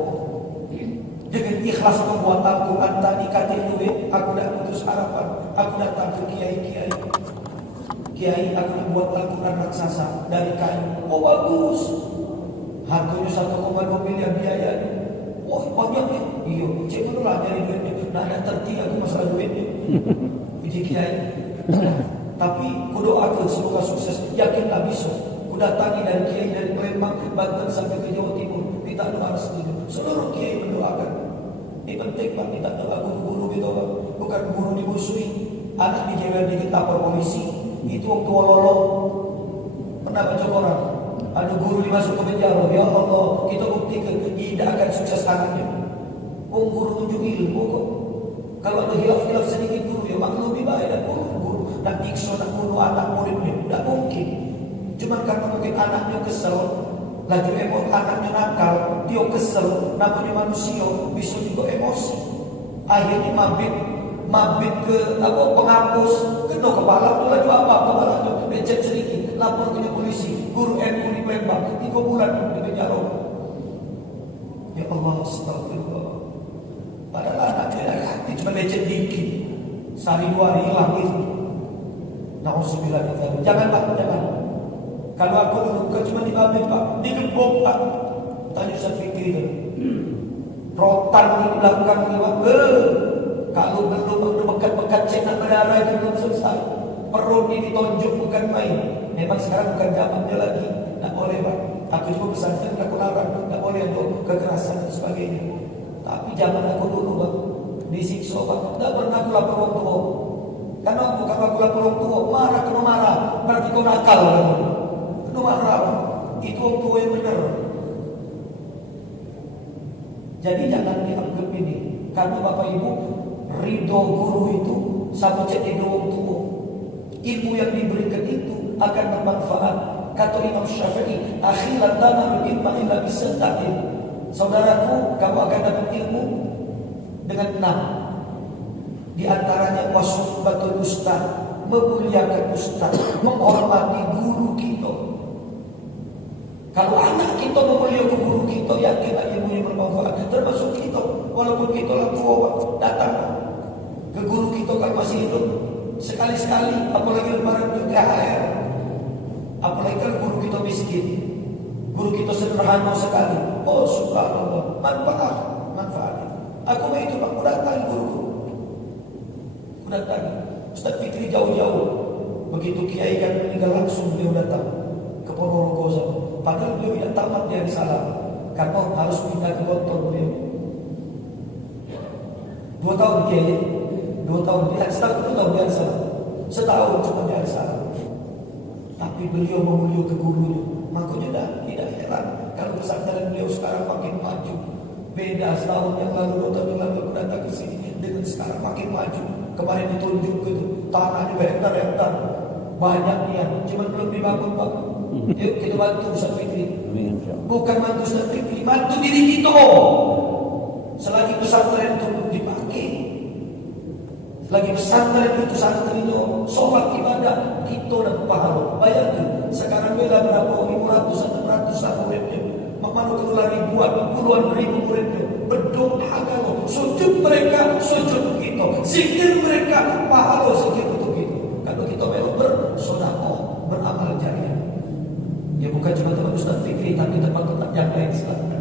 dengan ikhlas membuat Al-Quran tadi kata duit, aku tidak putus harapan. Aku datang ke kiai. Kiai, aku nak buat Al-Quran raksasa dari kain. Oh bagus. Harganya 1,2 miliar biayanya. Wah banyak ya. Iya, cek mana lah nyari duitnya. Nah ada tertiga aku masalah duitnya. Uji kiai. Tapi ku doakan semoga sukses. Yakinlah bisa. Ku datangi dari kiai dari Palembang, Banten sampai ke Jawa Timur. Minta doa restu. Seluruh kiai mendoakan. Ini penting Pak, minta doa guru-guru gitu Pak. Bukan guru dimusuhi. Anak dijewer dikit lapor polisi. Itu waktu lolo. Pernah baca koran? Ada guru dimasuk ke penjara. Ya Allah, kita buktikan tidak akan sukses anaknya. Guru tunjuk ilmu kok. Kalau ada hilaf-hilaf sedikit guru, ya maklumi baik dan guru. Nak nyiksa, nak bunuh anak muridnya, tidak mungkin. Cuma karena mungkin anaknya kesel, lagi emosi, anaknya nakal, dia kesel, namanya manusia, bisa juga emosi. Akhirnya mabit ke penghapus, kena kepala, itu lagi apa kepalanya, becet sedikit, lapor ke polisi, guru NU di Palembang, 3 bulan di penjara. Ya Allah, astagfirullah. Padahal anaknya dari hati cuma becet dikit, sehari 2 hari hilang itu. Nauzubillah min dzalik. Jangan Pak, jangan. Kalau aku dulu cuma dibabit Pak, digembok Pak. Tanya Ustaz Fikri itu. Rotan di belakang ni Pak. Kalau belum bekat-bekat cek berdarah itu belum selesai. Perut ini ditonjok bukan main. Memang sekarang bukan zamannya lagi. Tak boleh Pak. Aku juga pesantren aku larang. Tak boleh untuk kekerasan dan sebagainya. Tapi zaman aku dulu Pak, disiksa Pak. Tak pernah aku lapor orang tua. Karena bukan aku lapor orang tua, marah kena marah. Berarti kau nakal kan? Kena marah Pak. Itu orang tua yang benar. Jadi jangan dianggap ini. Karena Bapak Ibu, ridho guru itu sama cek ridho orang tua. Ilmu yang diberikan itu akan bermanfaat. Kata Imam Syafi'i, akhiran tanah ilma illa bisadaqin. Saudaraku, kamu akan dapat ilmu dengan 6. Di antaranya wasuhbatul ustaz, memuliakan ustaz, menghormati guru kita. Kalau anak kita memuliakan guru kita, yakinlah ilmunya bermanfaat. Termasuk kita, walaupun kita lah tua, datang ke guru kita kalau masih hidup. Sekali-sekali, apalagi lebaran ke THR. Apalagi kalau guru kita miskin, guru kita sederhana sekali. Oh subhanallah, manfaat. Aku begitu Pak, aku datang guru. Aku datang. Ustaz Fikri jauh-jauh. Begitu kiai kan meninggal langsung beliau datang ke Ponorogo sana. Padahal beliau tidak tamat dia di salah, karena harus pindah ke Gontor beliau. 2 tahun kiai, 2 tahun dia setahun 2 tahun dia salah. Setahun cuma dia salah. Tapi beliau memuliakan gurunya. Makanya tidak heran kalau pesantren beliau sekarang makin maju. Beda setahun yang lalu, 2 tahun yang lalu aku datang ke sini dengan sekarang makin maju. Kemarin ditunjuk gitu, tanahnya berhektar-hektar, banyak dia, cuma belum dibangun Pak. Yuk kita bantu Ustaz Fikri. Bukan bantu Ustaz Fikri, bantu diri kita. Selagi pesantren itu dipakai, selagi pesantren itu santri itu sholat ibadah, kita dan pahala. Bayangkan sekarang bela berapa 500 600 muridnya, mana keluar ribuan, puluhan ribu muridnya. Berdoa kalau sujud mereka, sujud kita, zikir mereka, pahala zikir untuk kita. Kalau kita memang bersedekah, beramal jariah. Ya bukan cuma tempat Ustaz Fikri, tapi tempat-tempat yang lain selain.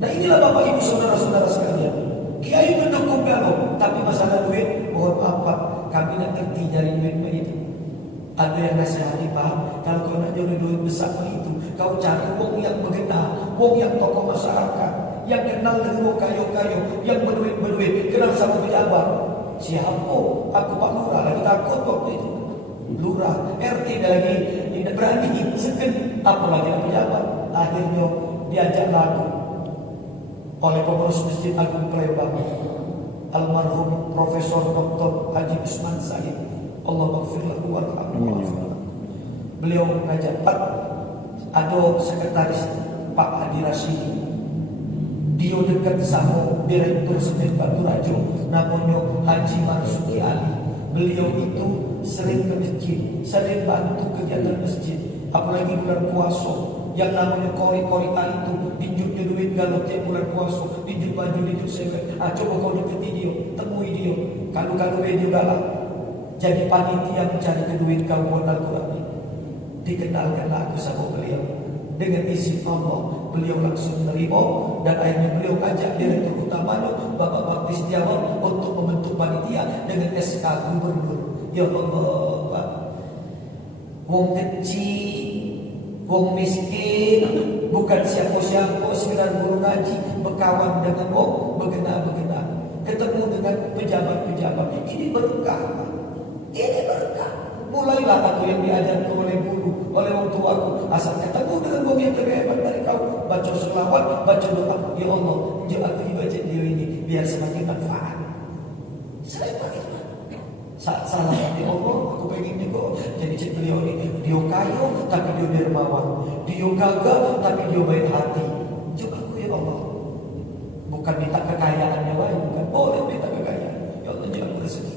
Nah inilah Bapak Ibu saudara-saudara sekalian. Kiai mendukung kalau, tapi masalah duit, mohon maaf Pak, kami nak ngerti nyari duit begitu. Ada yang nasihati Pak, kalau kau nak nyari duit besar begitu, kau cari wong yang berkenal, wong yang tokoh masyarakat, yang kenal dengan wong kayu-kayu, yang berduit, kenal sama pejabat. Siapa? Aku Pak Lurah, lagi takut waktu itu. Lurah, RT lagi tidak berani, seken, apalagi pejabat. Akhirnya diajak lagu oleh pengurus Masjid Agung Palembang, almarhum Profesor Dr. Haji Usman Said. Allah maghfir lahu warhamhu. Beliau ngajak Pak, ada sekretaris Pak Hadi Rashidi. Dia dekat sama Direktur Semen Batu Rajo, namanya Haji Marsuki Ali. Beliau itu sering ke masjid, sering bantu kegiatan masjid. Apalagi bulan puasa, yang namanya kori-kori itu pinjamnya duit galau tiap bulan puasa, pinjam baju, pinjam semen. Coba kau deketi dia, temui dia. Kalau dia galak, jadi panitia mencari duit kau buat Al-Quran ini. Dikenalkanlah aku sama beliau dengan izin Allah. beliau langsung menerima dan akhirnya beliau ajak direktur utamanya Bapak Bakti Setiawan untuk membentuk panitia dengan SK Gubernur. Ya Allah, Pak. Wong kecil, wong miskin, bukan siapa-siapa, sekedar guru ngaji, berkawan dengan wong begena-begena, ketemu dengan pejabat-pejabat. Ini berkah, Pak. Ini berkah. Mulailah aku yang diajarkan oleh guru, oleh orang tuaku. Asal ketemu dengan wong yang lebih hebat dari kau, baca selawat, baca doa. Ya Allah, jika aku dibaca dia ini, biar semakin manfaat. Saya pakai saat salah ya Allah, aku pengen juga jadi cik beliau ini. Dia kaya tapi dia dermawan, dia gagah tapi dia baik hati. Coba aku ya Allah, bukan minta kekayaannya baik, bukan boleh minta kekayaan. Ya Allah jangan rezeki.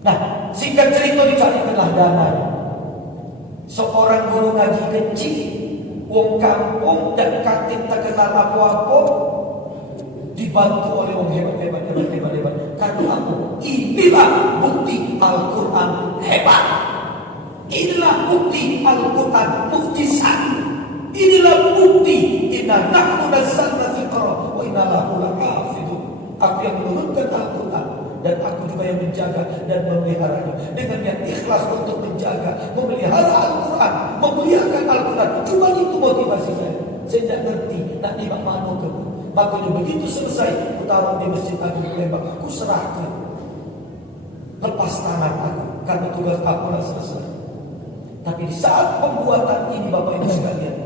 Nah, singkat cerita dicarikanlah dana. Seorang guru ngaji kecil, wong kampung dan kantin tak kenal apa-apa, dibantu oleh orang hebat. Karena aku, inilah bukti Al-Quran hebat. Inilah bukti Al-Quran mukjizat. Inilah bukti inna nahnu nazzalna dzikra wa inna lahu lahafizun. Aku yang menurunkan Al-Quran dan aku juga yang menjaga dan memeliharanya dengan yang ikhlas untuk menjaga, memelihara Al-Quran, memuliakan Al-Quran. Cuma itu motivasi saya. Saya tidak ngerti nak di mana ke. Makanya begitu selesai putaran di Masjid Agung Lembang, aku serahkan, lepas tangan aku karena tugas aku sudah selesai. Tapi di saat pembuatan ini Bapak Ibu sekalian,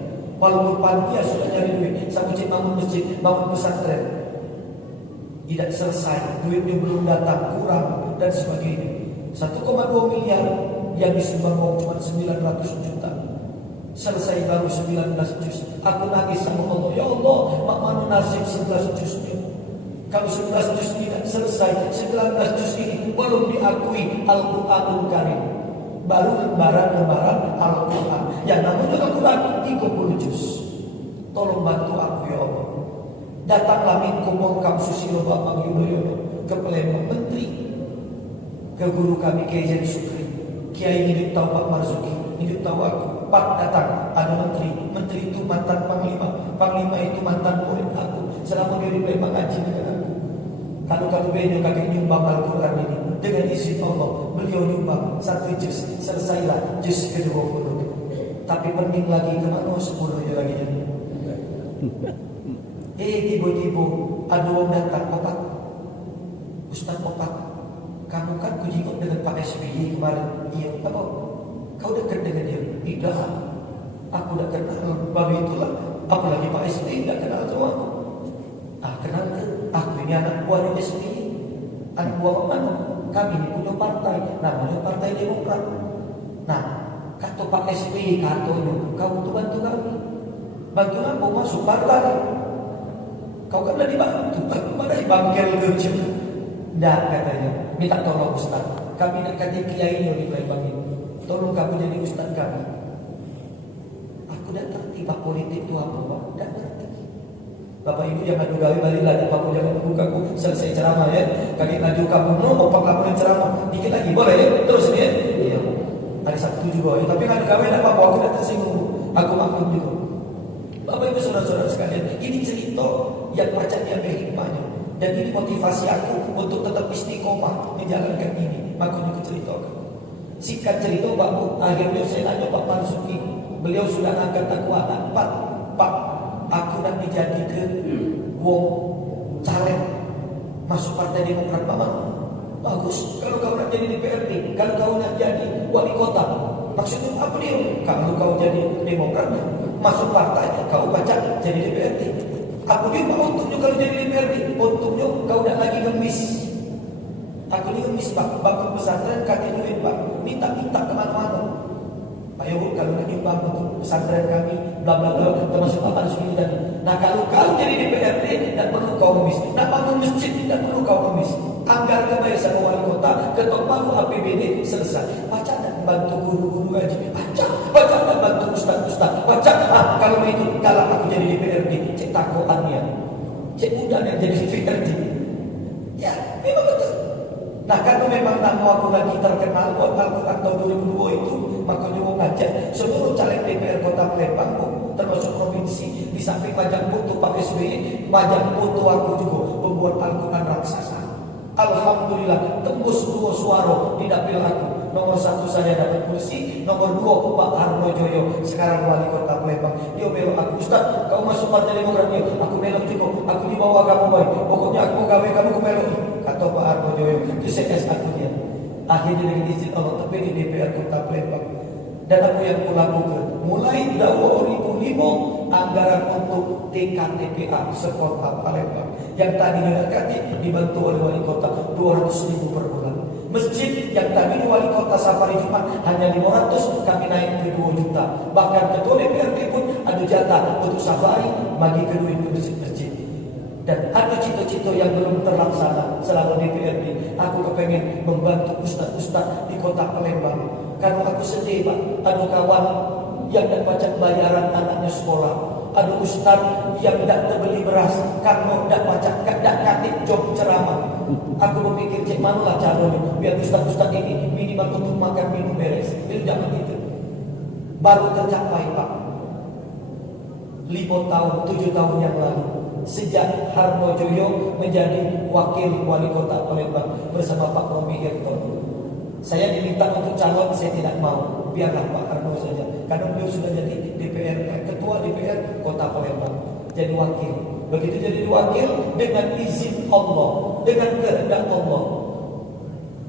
walaupun panitia sudah cari duit, satu cik bangun masjid, bangun pesantren, tidak selesai, duitnya belum datang, kurang dan sebagainya. 1,2 miliar yang disumbang cuma 900 juta. Selesai baru 19 juz. Aku nangis sama Allah, ya Allah, mak mana nasib 11 juznya. Kalau 11 juz tidak selesai, 19 juz ini belum diakui Al-Quranul Karim. Baru lembaran Al-Quran. Yang namanya Al-Quran 30 juz. Tolong bantu aku ya Allah. Datanglah Menko Polhukam Susilo Bambang Yudhoyono ke Palembang, menteri, ke guru kami Kiai Zain Sukri, Kiai hidup tahu Pak Marzuki, hidup tahu aku. Pak datang, ada menteri itu mantan panglima itu mantan murid aku. Selama dia di Palembang ngaji dengan aku. Kalau beliau kakek nyumbang Al-Quran ini dengan izin Allah, beliau nyumbang 1 juz, selesailah juz ke-20. Tapi pening lagi kemana 10 lagi jadi. Tiba-tiba ada orang datang, Bapak, Ustaz Bapak, kamu kan kujikut dengan Pak SBY kemarin. Iya, Bapak, kau dekat dengan dia? Tidak, aku tidak kenal. Baru itulah, apalagi Pak SBY tidak kenal sama aku. Kenal ke? Aku ini anak buahnya SBY. Anak buah mana? Kami ini punya partai, namanya Partai Demokrat. Nah, kata Pak SBY, katanya, kau tuh bantu kami. Bantu apa? Masuk partai. Kau kan udah dibantu, mana dibangkel kerja? Tidak, katanya, minta tolong Ustaz. Kami nak kata kiai ini di Palembang ini. Tolong kamu jadi Ustaz kami. Aku tidak ngerti Pak politik itu apa, Pak. Tidak ngerti. Bapak Ibu jangan dugawi balik lagi, Pak. Jangan buka aku selesai ceramah ya. Kaki laju kamu, opak laporin ceramah. Dikit lagi, boleh ya? Terus ya? Iya. Hari Sabtu juga ya. Tapi kan dugawi tidak apa-apa, aku tidak tersinggung. Aku maklum juga. Bapak Ibu saudara-saudara sekalian, ini cerita yang baca dia hikmahnya. Dan ini motivasi aku untuk tetap istiqomah menjalankan ini. Makanya aku ceritakan. Singkat cerita Pak Bu, akhirnya saya tanya Pak Marzuki, beliau sudah angkat aku anak. Pak, aku nak dijadi ke wong caleg masuk Partai Demokrat Pak Man. Bagus, kalau kau nak jadi DPRD, kalau kau nak jadi wali kota, maksudnya apa dia? Kalau kau jadi Demokrat, masuk partai, kau baca jadi DPRD. Aku juga untuknya kalau jadi DPRD, untuknya kau tidak lagi ngemis. Aku ini ngemis Pak, bangun pesantren kaki duit Pak, minta kemana-mana. Pak Yohud kalau nak nyumbang untuk pesantren kami, bla bla bla, termasuk apa segini tadi. Nah kalau kau jadi DPRD, tidak perlu kau ngemis. Nak bangun masjid, tidak perlu kau ngemis. Anggaran bayar sama wali kota, ketok palu APBD selesai. Baca dan bantu guru-guru ngaji, baca dan bantu ustaz-ustaz, baca. Kalau itu, kalau aku jadi DPRD, cek takoannya, cek mudah yang jadi DPRD. Ya, memang betul. Nah, kalau memang nama aku lagi terkenal buat Al-Quran tahun 2002 itu, makanya mau ngajak seluruh caleg DPR Kota Palembang, termasuk Provinsi provinsi. Di samping pajang foto Pak SBY, pajang foto aku juga membuat Al-Quran raksasa. Alhamdulillah tembus 2 suara di dapil aku. Nomor 1 saya dapat kursi, nomor 2 Pak Harmojoyo sekarang wali kota Palembang. Dia melok aku, Ustaz, kau masuk Partai Demokrat? Dia, aku melok juga. Aku di bawah kamu baik. Pokoknya aku gawe kamu melok. Kata Pak Harmojoyo, itu CS aku dia. Akhirnya dengan izin Allah terpilih di DPR Kota Palembang. Dan apa yang kulakukan? Mulai 2005 anggaran untuk TKTPA sekota Palembang yang tadi dekati dibantu oleh wali kota 200.000 per bulan. Masjid yang tadi wali kota Safari Jumat hanya 500, kami naik ke 2 juta. Bahkan ketua DPRD pun ada jatah untuk safari bagi kedua ke masjid-masjid. Dan ada cita-cita yang belum terlaksana selama DPRD. Aku kepengen membantu ustaz-ustaz di kota Palembang. Karena aku sedih Pak, ada kawan yang tak baca bayaran anaknya sekolah. Ada ustaz yang tak terbeli beras karena tak baca, tak katip job ceramah. Aku berpikir cek manulah caranya biar ustaz-ustaz ini minimal untuk makan minum beres. Itu jangan gitu. Baru tercapai Pak 5 tahun, 7 tahun yang lalu. Sejak Harmojoyo menjadi wakil wali kota Palembang bersama Pak Romi Irton. Saya diminta untuk calon, saya tidak mau. Biarlah Pak Harno saja. Karena beliau sudah jadi ketua DPR Kota Palembang. Jadi wakil. Begitu jadi wakil dengan izin Allah, dengan kehendak Allah.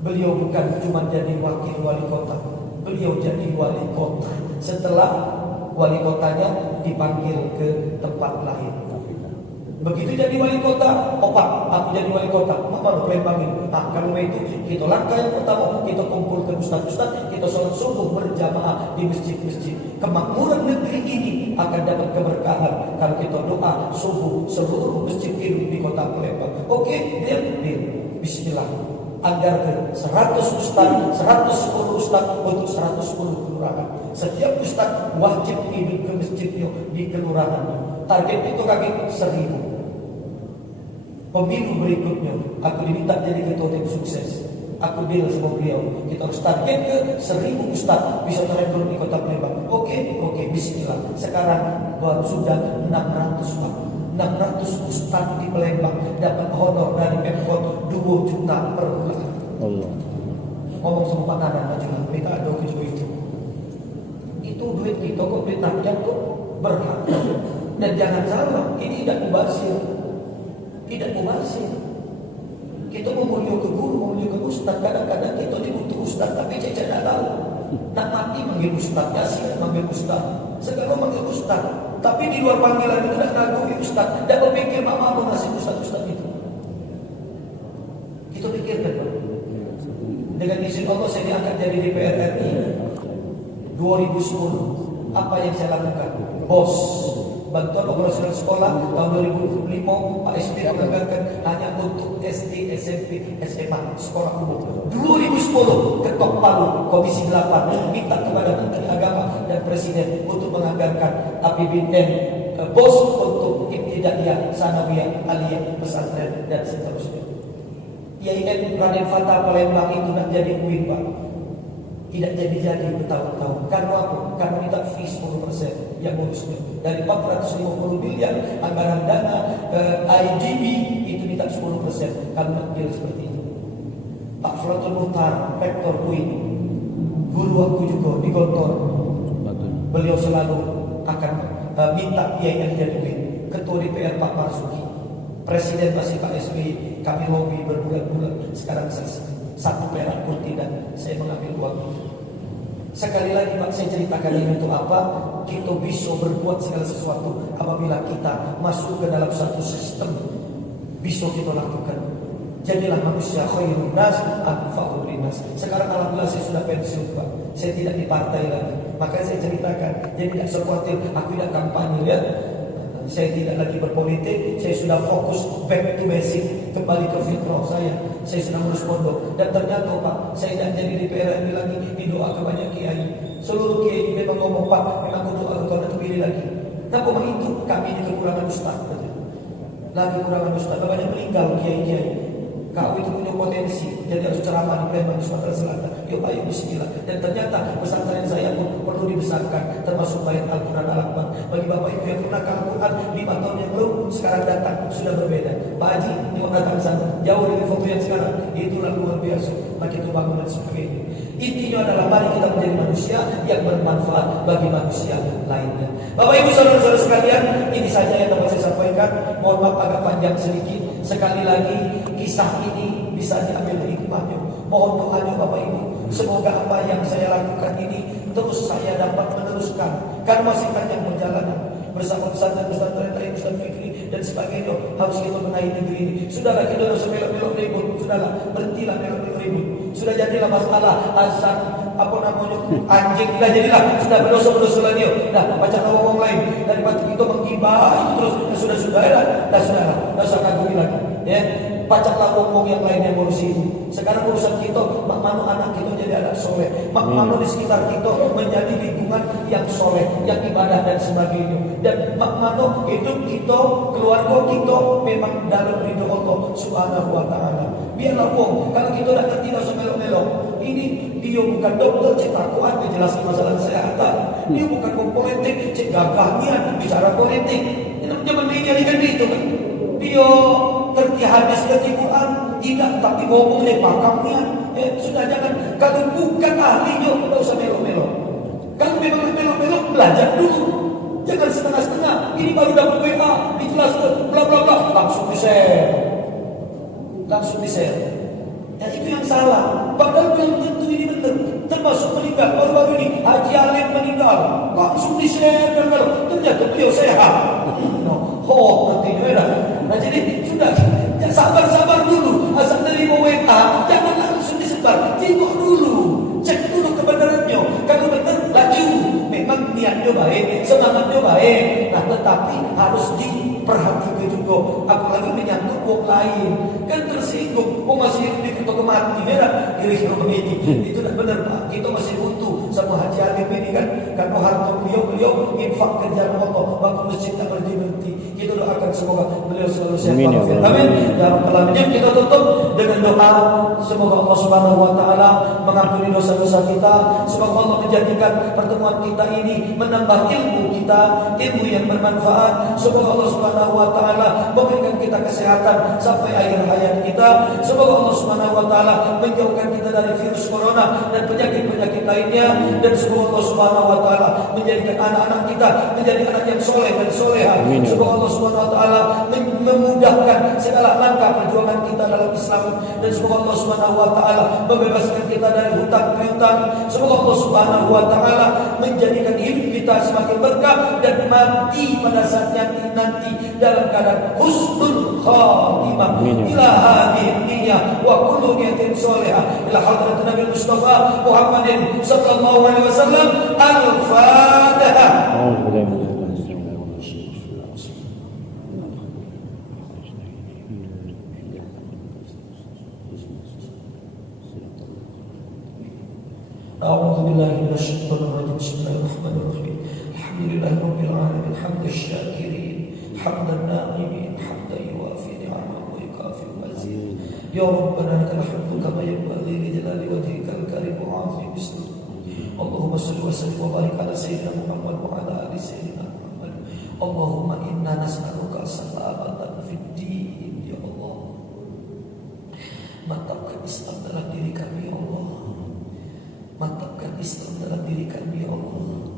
Beliau bukan cuma jadi wakil wali kota, beliau jadi wali kota. Setelah wali kotanya dipanggil ke tempat lain. Begitu jadi wali kota, Pak, aku jadi wali kota. Mama Palembang ini. Nah, kalau itu kita langkah yang pertama, kita kumpulkan ustaz-ustaz, kita sholat subuh berjamaah di masjid-masjid. Kemakmuran negeri ini akan dapat keberkahan kalau kita doa subuh seluruh masjid di kota Palembang. Oke, deal. Bismillah. Anggarkan 100 ustaz, 110 ustaz untuk 110 kelurahan. Setiap ustaz wajib hidup ke masjidnya di kelurahan. Target itu kaki 1000. Pemilu berikutnya aku diminta jadi ketua tim sukses. Aku deal sama beliau, kita harus target ke 1000 ustaz bisa terekrut di kota Palembang. Oke, bismillah. Sekarang baru sudah 600 Pak. 600 ustaz di Palembang dapat honor dari Pemkot 2 juta per bulan. Allah. Ngomong sama Pak Nanan majulah, kita ada juga itu. Itu duit kita kok, duit rakyat kok berhak. Dan jangan salah, ini tidak mubazir. Tidak mubazir. Kita memulia ke guru, memulia ke ustaz. Kadang-kadang kita dibutuh ustaz, tapi saya tidak tahu. Nak mati manggil ustaz, Yasin manggil ustaz, segala manggil ustaz. Tapi di luar panggilan itu tidak ngakui ustaz. Tidak berpikir mama mau ngasih ustaz-ustaz itu. Kita pikirkan Pak. Dengan izin Allah saya diangkat jadi DPR RI 2010. Apa yang saya lakukan? Bos, bantuan operasional sekolah tahun 2005 Pak SBY menganggarkan hanya untuk SD, SMP, SMA sekolah umum. 2010 ketok palu Komisi 8 minta kepada Menteri Agama dan Presiden untuk menganggarkan APBN bos untuk ibtidaiyah, sanawiyah, aliyah, pesantren dan seterusnya. IAIN Raden Fatah Palembang itu nak jadi UIN Pak. Tidak jadi bertahun-tahun. Karena apa? Karena minta fee 10% yang bonusnya. Dari 450 miliar anggaran dana IDB itu minta 10%. Karena deal seperti itu. Pak Flotul Muhtar, rektor UIN, guru aku juga di Gontor. Beliau selalu akan minta IAIN jadi UIN. Ketua DPR Pak Marzuki, Presiden masih Pak SBY, kami lobby berbulan-bulan. Sekarang selesai. 1 perak pun tidak saya mengambil uang. Sekali lagi Pak, saya ceritakan ini untuk apa? Kita bisa berbuat segala sesuatu apabila kita masuk ke dalam satu sistem. Bisa kita lakukan. Jadilah manusia khairun nas anfa'ul linnas. Sekarang alhamdulillah saya sudah pensiun Pak. Saya tidak di partai lagi. Makanya saya ceritakan. Jadi tidak sekhawatir aku tidak kampanye ya. Saya tidak lagi berpolitik. Saya sudah fokus back to basic, kembali ke fitrah saya. Saya sedang ngurus pondok. Dan ternyata Pak, saya tidak jadi DPR ini lagi. Didoa ke banyak kiai. Seluruh kiai memang ngomong Pak, memang aku doa kau nanti pilih lagi. Nah kok itu kami ini kekurangan ustaz. Lagi kekurangan ustaz. Banyak meninggal kiai-kiai. Kau itu punya potensi, jadi harus ceramah di Palembang, Sumatera Selatan. Yuk ayo bismillah. Dan ternyata pesantren saya pun perlu dibesarkan, termasuk Bait Al-Quran Al-Akbar. Bagi Bapak Ibu yang pernah ke Al-Quran 5 tahun yang lalu, sekarang datang sudah berbeda. Pak Haji, tengok datang ke sana, jauh dari foto yang sekarang. Itulah luar biasa. Maka itu bangun dan sebagainya. Intinya adalah mari kita menjadi manusia yang bermanfaat bagi manusia lainnya. Bapak Ibu saudara-saudara sekalian, ini saja yang dapat saya sampaikan. Mohon maaf agak panjang sedikit. Sekali lagi, kisah ini bisa diambil hikmahnya. Mohon doanya Bapak Ibu. Semoga apa yang saya lakukan ini terus saya dapat meneruskan. Karena masih panjang perjalanan bersama pesantren-pesantren lain, Ustaz Fikri dan sebagainya. Harus kita benahi negeri ini. Sudahlah kita dosa melok-melok ribut. Sudahlah, berhentilah melok-melok ribut. Sudah jadilah masalah azan apa namanya anjing, sudah jadilah, sudah berdosa lagi. Dah baca ngomong lain daripada kita menggibah itu terus. Sudah usah kagumi lagi. Ya, bacalah ngomong yang lain yang ngurusi itu. Sekarang urusan kita, mak mano anak kita jadi anak soleh, mak mano di sekitar kita menjadi lingkungan yang soleh, yang ibadah dan sebagainya. Dan mak mano hidup kita, keluarga kita memang dalam ridho Allah Subhanahu Wa Taala. Biarlah wong, kalau kita dah ngerti dah melok-melok. Ini dia bukan dokter cek takuan menjelaskan masalah kesehatan. Dia bukan politik cek gagahnya bicara politik. Ini zaman menjadikan itu kan. Dia ngerti hadis, ngerti Quran, tidak tapi ngomongnya pakamnya. Sudah jangan. Kalau bukan ahlinya, tidak usah melo-melo. Kalau memang melo-melo, belajar dulu. Jangan setengah-setengah. Ini baru dapat WA, dijelaskan, bla bla bla, langsung di-share. Ya itu yang salah. Padahal belum tentu ini benar. Termasuk meninggal baru-baru ini Haji Alim meninggal, langsung di-share dan kalau ternyata beliau sehat. Nanti dah. Nah jadi sudah, ya sabar dulu. Asal dari WA jangan langsung disebar. Tengok dulu, cek dulu kebenarannya. Kalau benar laju, memang niatnya baik, semangatnya baik. Nah tetapi harus diperhatikan juga. Apalagi menyangkut wong lain, kan tersinggung. Masih di ketua mati, ya iri komiti. Itu dah benar Pak. Kita masih butuh sama Haji Alim ini kan. Karena harta beliau infak ke jalan Allah. Bangun masjid tak berhenti. Kita doakan semoga beliau selalu sehat. Amin. Ya Rabbal Alamin. Kita tutup dengan doa. Semoga Allah Subhanahu Wa Taala mengampuni dosa-dosa kita. Semoga Allah menjadikan pertemuan kita ini menambah ilmu kita, ilmu yang bermanfaat. Semoga Allah Subhanahu Wa Taala memberikan kita kesehatan sampai akhir hayat kita. Semoga Allah Subhanahu Wa Taala menjauhkan kita dari virus corona dan penyakit-penyakit lainnya. Dan semoga Allah Subhanahu Wa Taala menjadikan anak-anak kita menjadi anak yang soleh dan soleha. Semoga Allah Subhanahu Wa Taala memudahkan segala langkah perjuangan kita dalam Islam. Dan semoga Allah Subhanahu Wa Taala membebaskan kita dari hutang piutang. Semoga Allah Subhanahu Wa Taala menjadikan hidup kita semakin berkah dan mati pada saat nanti dalam keadaan husnul khatimah. Ila hadhihi niyyah wa kullu niyatin salihah ila hadratin Nabi Mustafa Muhammadin sallallahu alaihi wasallam. Al-Fatihah. أعوذ بالله من الشيطان الرجيم. بسم الله الرحمن الرحيم. الحمد لله رب العالمين حمد الشاكرين حمد الناعمين حمدا يوافي نعمه ويكافئ مزيدا. يا ربنا لك الحمد كما ينبغي لجلال وجهك الكريم وعظيم اسمك. اللهم صل وسلم وبارك على سيدنا محمد وعلى ال سيدنا محمد. اللهم انا نسالك السلامه في الدين يا الله. Mantapkan Islam dalam diri kami ya Allah. Mantapkan Islam dalam diri kami ya Allah.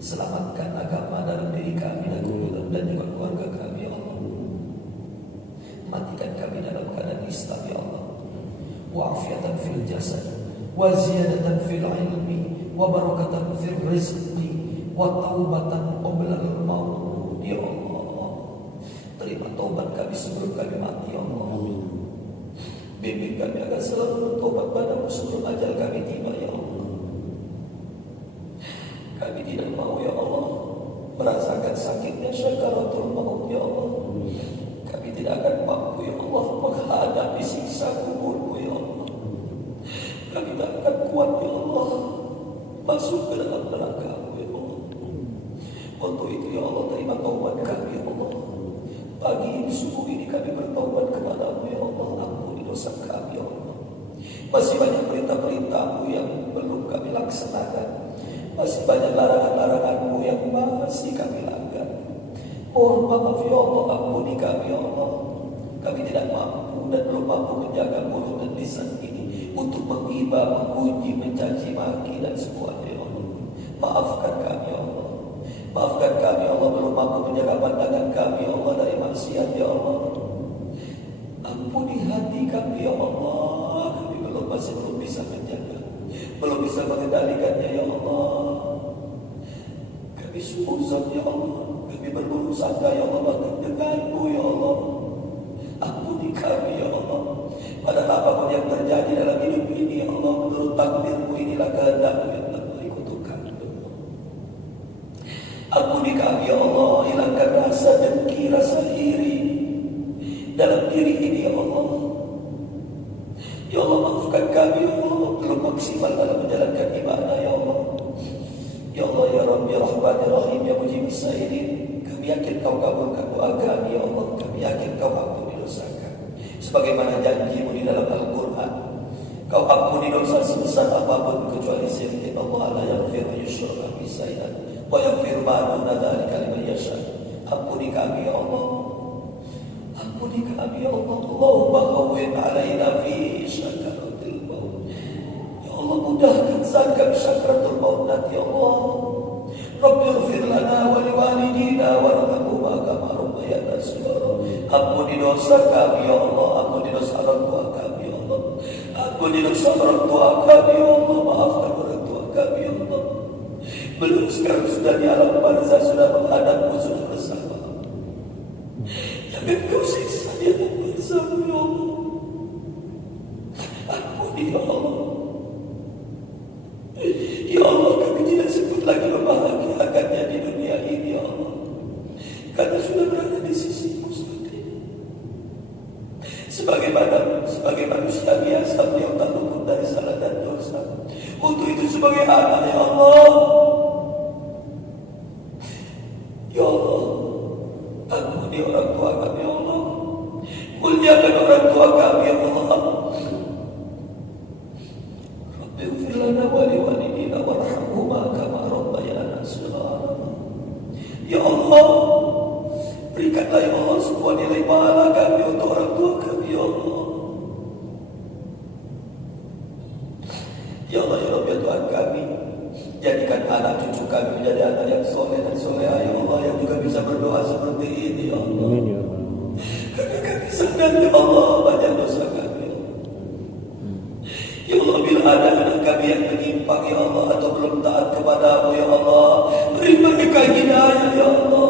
Selamatkan agama dalam diri kami dan juga keluarga kami ya Allah. Matikan kami dalam keadaan Islam ya Allah. Wa'afiatan fil jasad wa ziyadatan fil ilmi wa barakatan fil rizqi wa taubatan qabla al maut ya Allah. Terima taubat kami sebelum kami mati ya Allah. Bimbing kami agar selalu bertobat padamu sebelum ajal kami tiba ya Allah. Kami tidak mau ya Allah merasakan sakitnya syakaratul maut ya Allah. Kami tidak akan mampu ya Allah menghadapi siksa kuburmu ya Allah. Kami tak akan kuat ya Allah masuk ke dalam neraka ya Allah. Untuk itu ya Allah terima taubat kami ya Allah. Pagi ini subuh ini kami bertaubat kepadamu ya Allah. Ampuni dosa Masih banyak perintah-perintah-Mu yang belum kami laksanakan. Masih banyak larangan-larangan-Mu yang masih kami langgar. Mohon maaf ya Allah, ampuni kami ya Allah. Kami tidak mampu dan belum mampu menjaga mulut dan lisan ini untuk menghibah, memuji, mencaci maki dan semuanya ya Allah. Maafkan kami ya Allah. Maafkan kami ya Allah, belum mampu menjaga pandangan kami ya Allah dari maksiat ya Allah. Ampuni hati kami ya Allah. Kami masih belum bisa menjaga, belum bisa mengendalikannya ya Allah. Kami suuzon ya Allah. Kami berburuk sangka ya Allah bahkan denganmu ya Allah. Ampuni kami ya Allah. Padahal apapun yang terjadi dalam hidup ini ya Allah, menurut takdirmu inilah kehendakmu yang telah dikutukan. Ampuni kami ya Allah. Hilangkan rasa dengki, rasa iri dalam diri ini ya Allah. Ya Allah, maafkan kami ya Allah, belum maksimal dalam menjalankan ibadah ya Allah. Ya Allah ya Rabbi ya Rahman ya Rahim ya Mujibus Sa'irin. Kami yakin Kau kabulkan doa kami ya Allah. Kami yakin Kau ampuni dosa kami. Sebagaimana janji-Mu di dalam Al-Quran, Kau ampuni dosa sebesar apapun kecuali syirik. Allah la yaghfiru yushraka bihi syai'an wa yaghfiru ma duna dzalika liman yasha. Ampuni kami ya Allah. Ampuni kami ya Allah. Allahumma hawwin alaina fi syakaratil maut. Ya Allah, mudahkan saat kami syakaratul maut nanti ya Allah. Rabbi ighfir lana wa liwalidina warhamhuma kama rabbayana shaghira. Ampuni dosa kami ya Allah. Ampuni dosa orang tua kami ya Allah. Ampuni dosa orang tua kami ya Allah. Maafkan orang tua kami ya Allah. Beliau sekarang sudah di alam barzah, sudah menghadapmu, sudah bersama. Yang Engkau siksa di alam barzah ya Allah. Ampuni ya Allah. Ya Allah, kami tidak sempat lagi membahagiakannya di dunia ini ya Allah, karena sudah berada di sisi-Mu saat ini. Sebagai manusia biasa, beliau tak luput dari salah dan dosa. Untuk itu sebagai anak ya Allah, ya Allah, ampuni orang tua kami ya Allah. Muliakan orang tua kami ya Allah. Rabbi ighfir lana wa liwalidina warhamhuma kama rabbayana shaghira. Ya Allah, berikanlah ya Allah semua nilai pahala kami untuk orang tua kami ya Allah. Ya Allah ya Rabbi ya Tuhan kami, jadikan anak cucu kami menjadi anak yang soleh dan soleha ya Allah, yang juga bisa berdoa seperti ini ya Allah. Amin ya Allah. Karena kami sadar ya Allah banyak dosa kami ya Allah. Ya Allah, bila ada anak kami yang menyimpang ya Allah, atau belum taat kepada-Mu ya Allah, beri mereka hidayah ya Allah.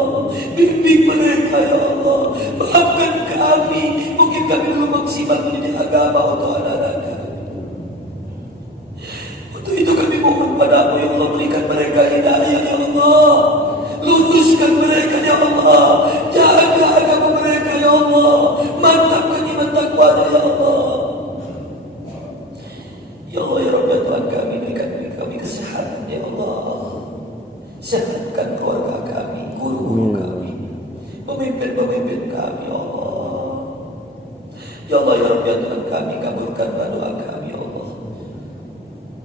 Bimbing mereka ya Allah. Maafkan kami, mungkin kami belum maksimal mendidik agama untuk anak-anak kami. Untuk itu kami mohon pada-Mu ya Allah, berikan mereka hidayah ya Allah. Luruskan mereka ya Allah. Jaga agama mereka ya Allah. Mantapkan iman takwanya ya Allah. Ya Allah ya Rabbi ya Tuhan kami, berikan kami kesehatan ya Allah. Sehatkan keluarga kami, guru kami, pemimpin-pemimpin kami ya Allah. Ya Allah ya Rabbi ya Tuhan kami, kabulkan doa kami ya Allah.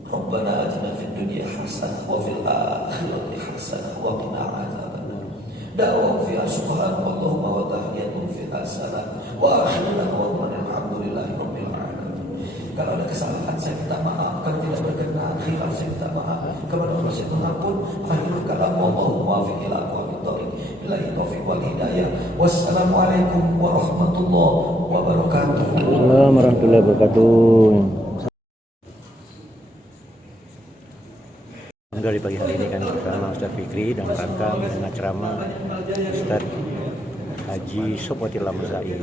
Rabbana atina fid dunya hasanah wa fil akhirati hasanah wa qina adzabannar. Da'wa fiha subhanallahumma wa tahiyyatuhum fiha salam wa akhiru da'wana alhamdulillahi rabbil alamin. Kalau ada kesalahan saya minta maaf, kalau tidak berkenan khilaf saya minta maaf kepada Allah. Saya mengampun. Akhirul kalam wallahu muwaffiq ila aqwamit thoriq. Billahi taufiq wal hidayah. Wassalamualaikum warahmatullahi wabarakatuh. Assalamualaikum warahmatullahi wabarakatuh. Dari pagi hari ini kami bersama Ustaz Fikri dan rangka mendengar ceramah Ustaz Haji Sopotillah Mazai.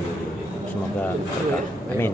Semoga berkah. Amin.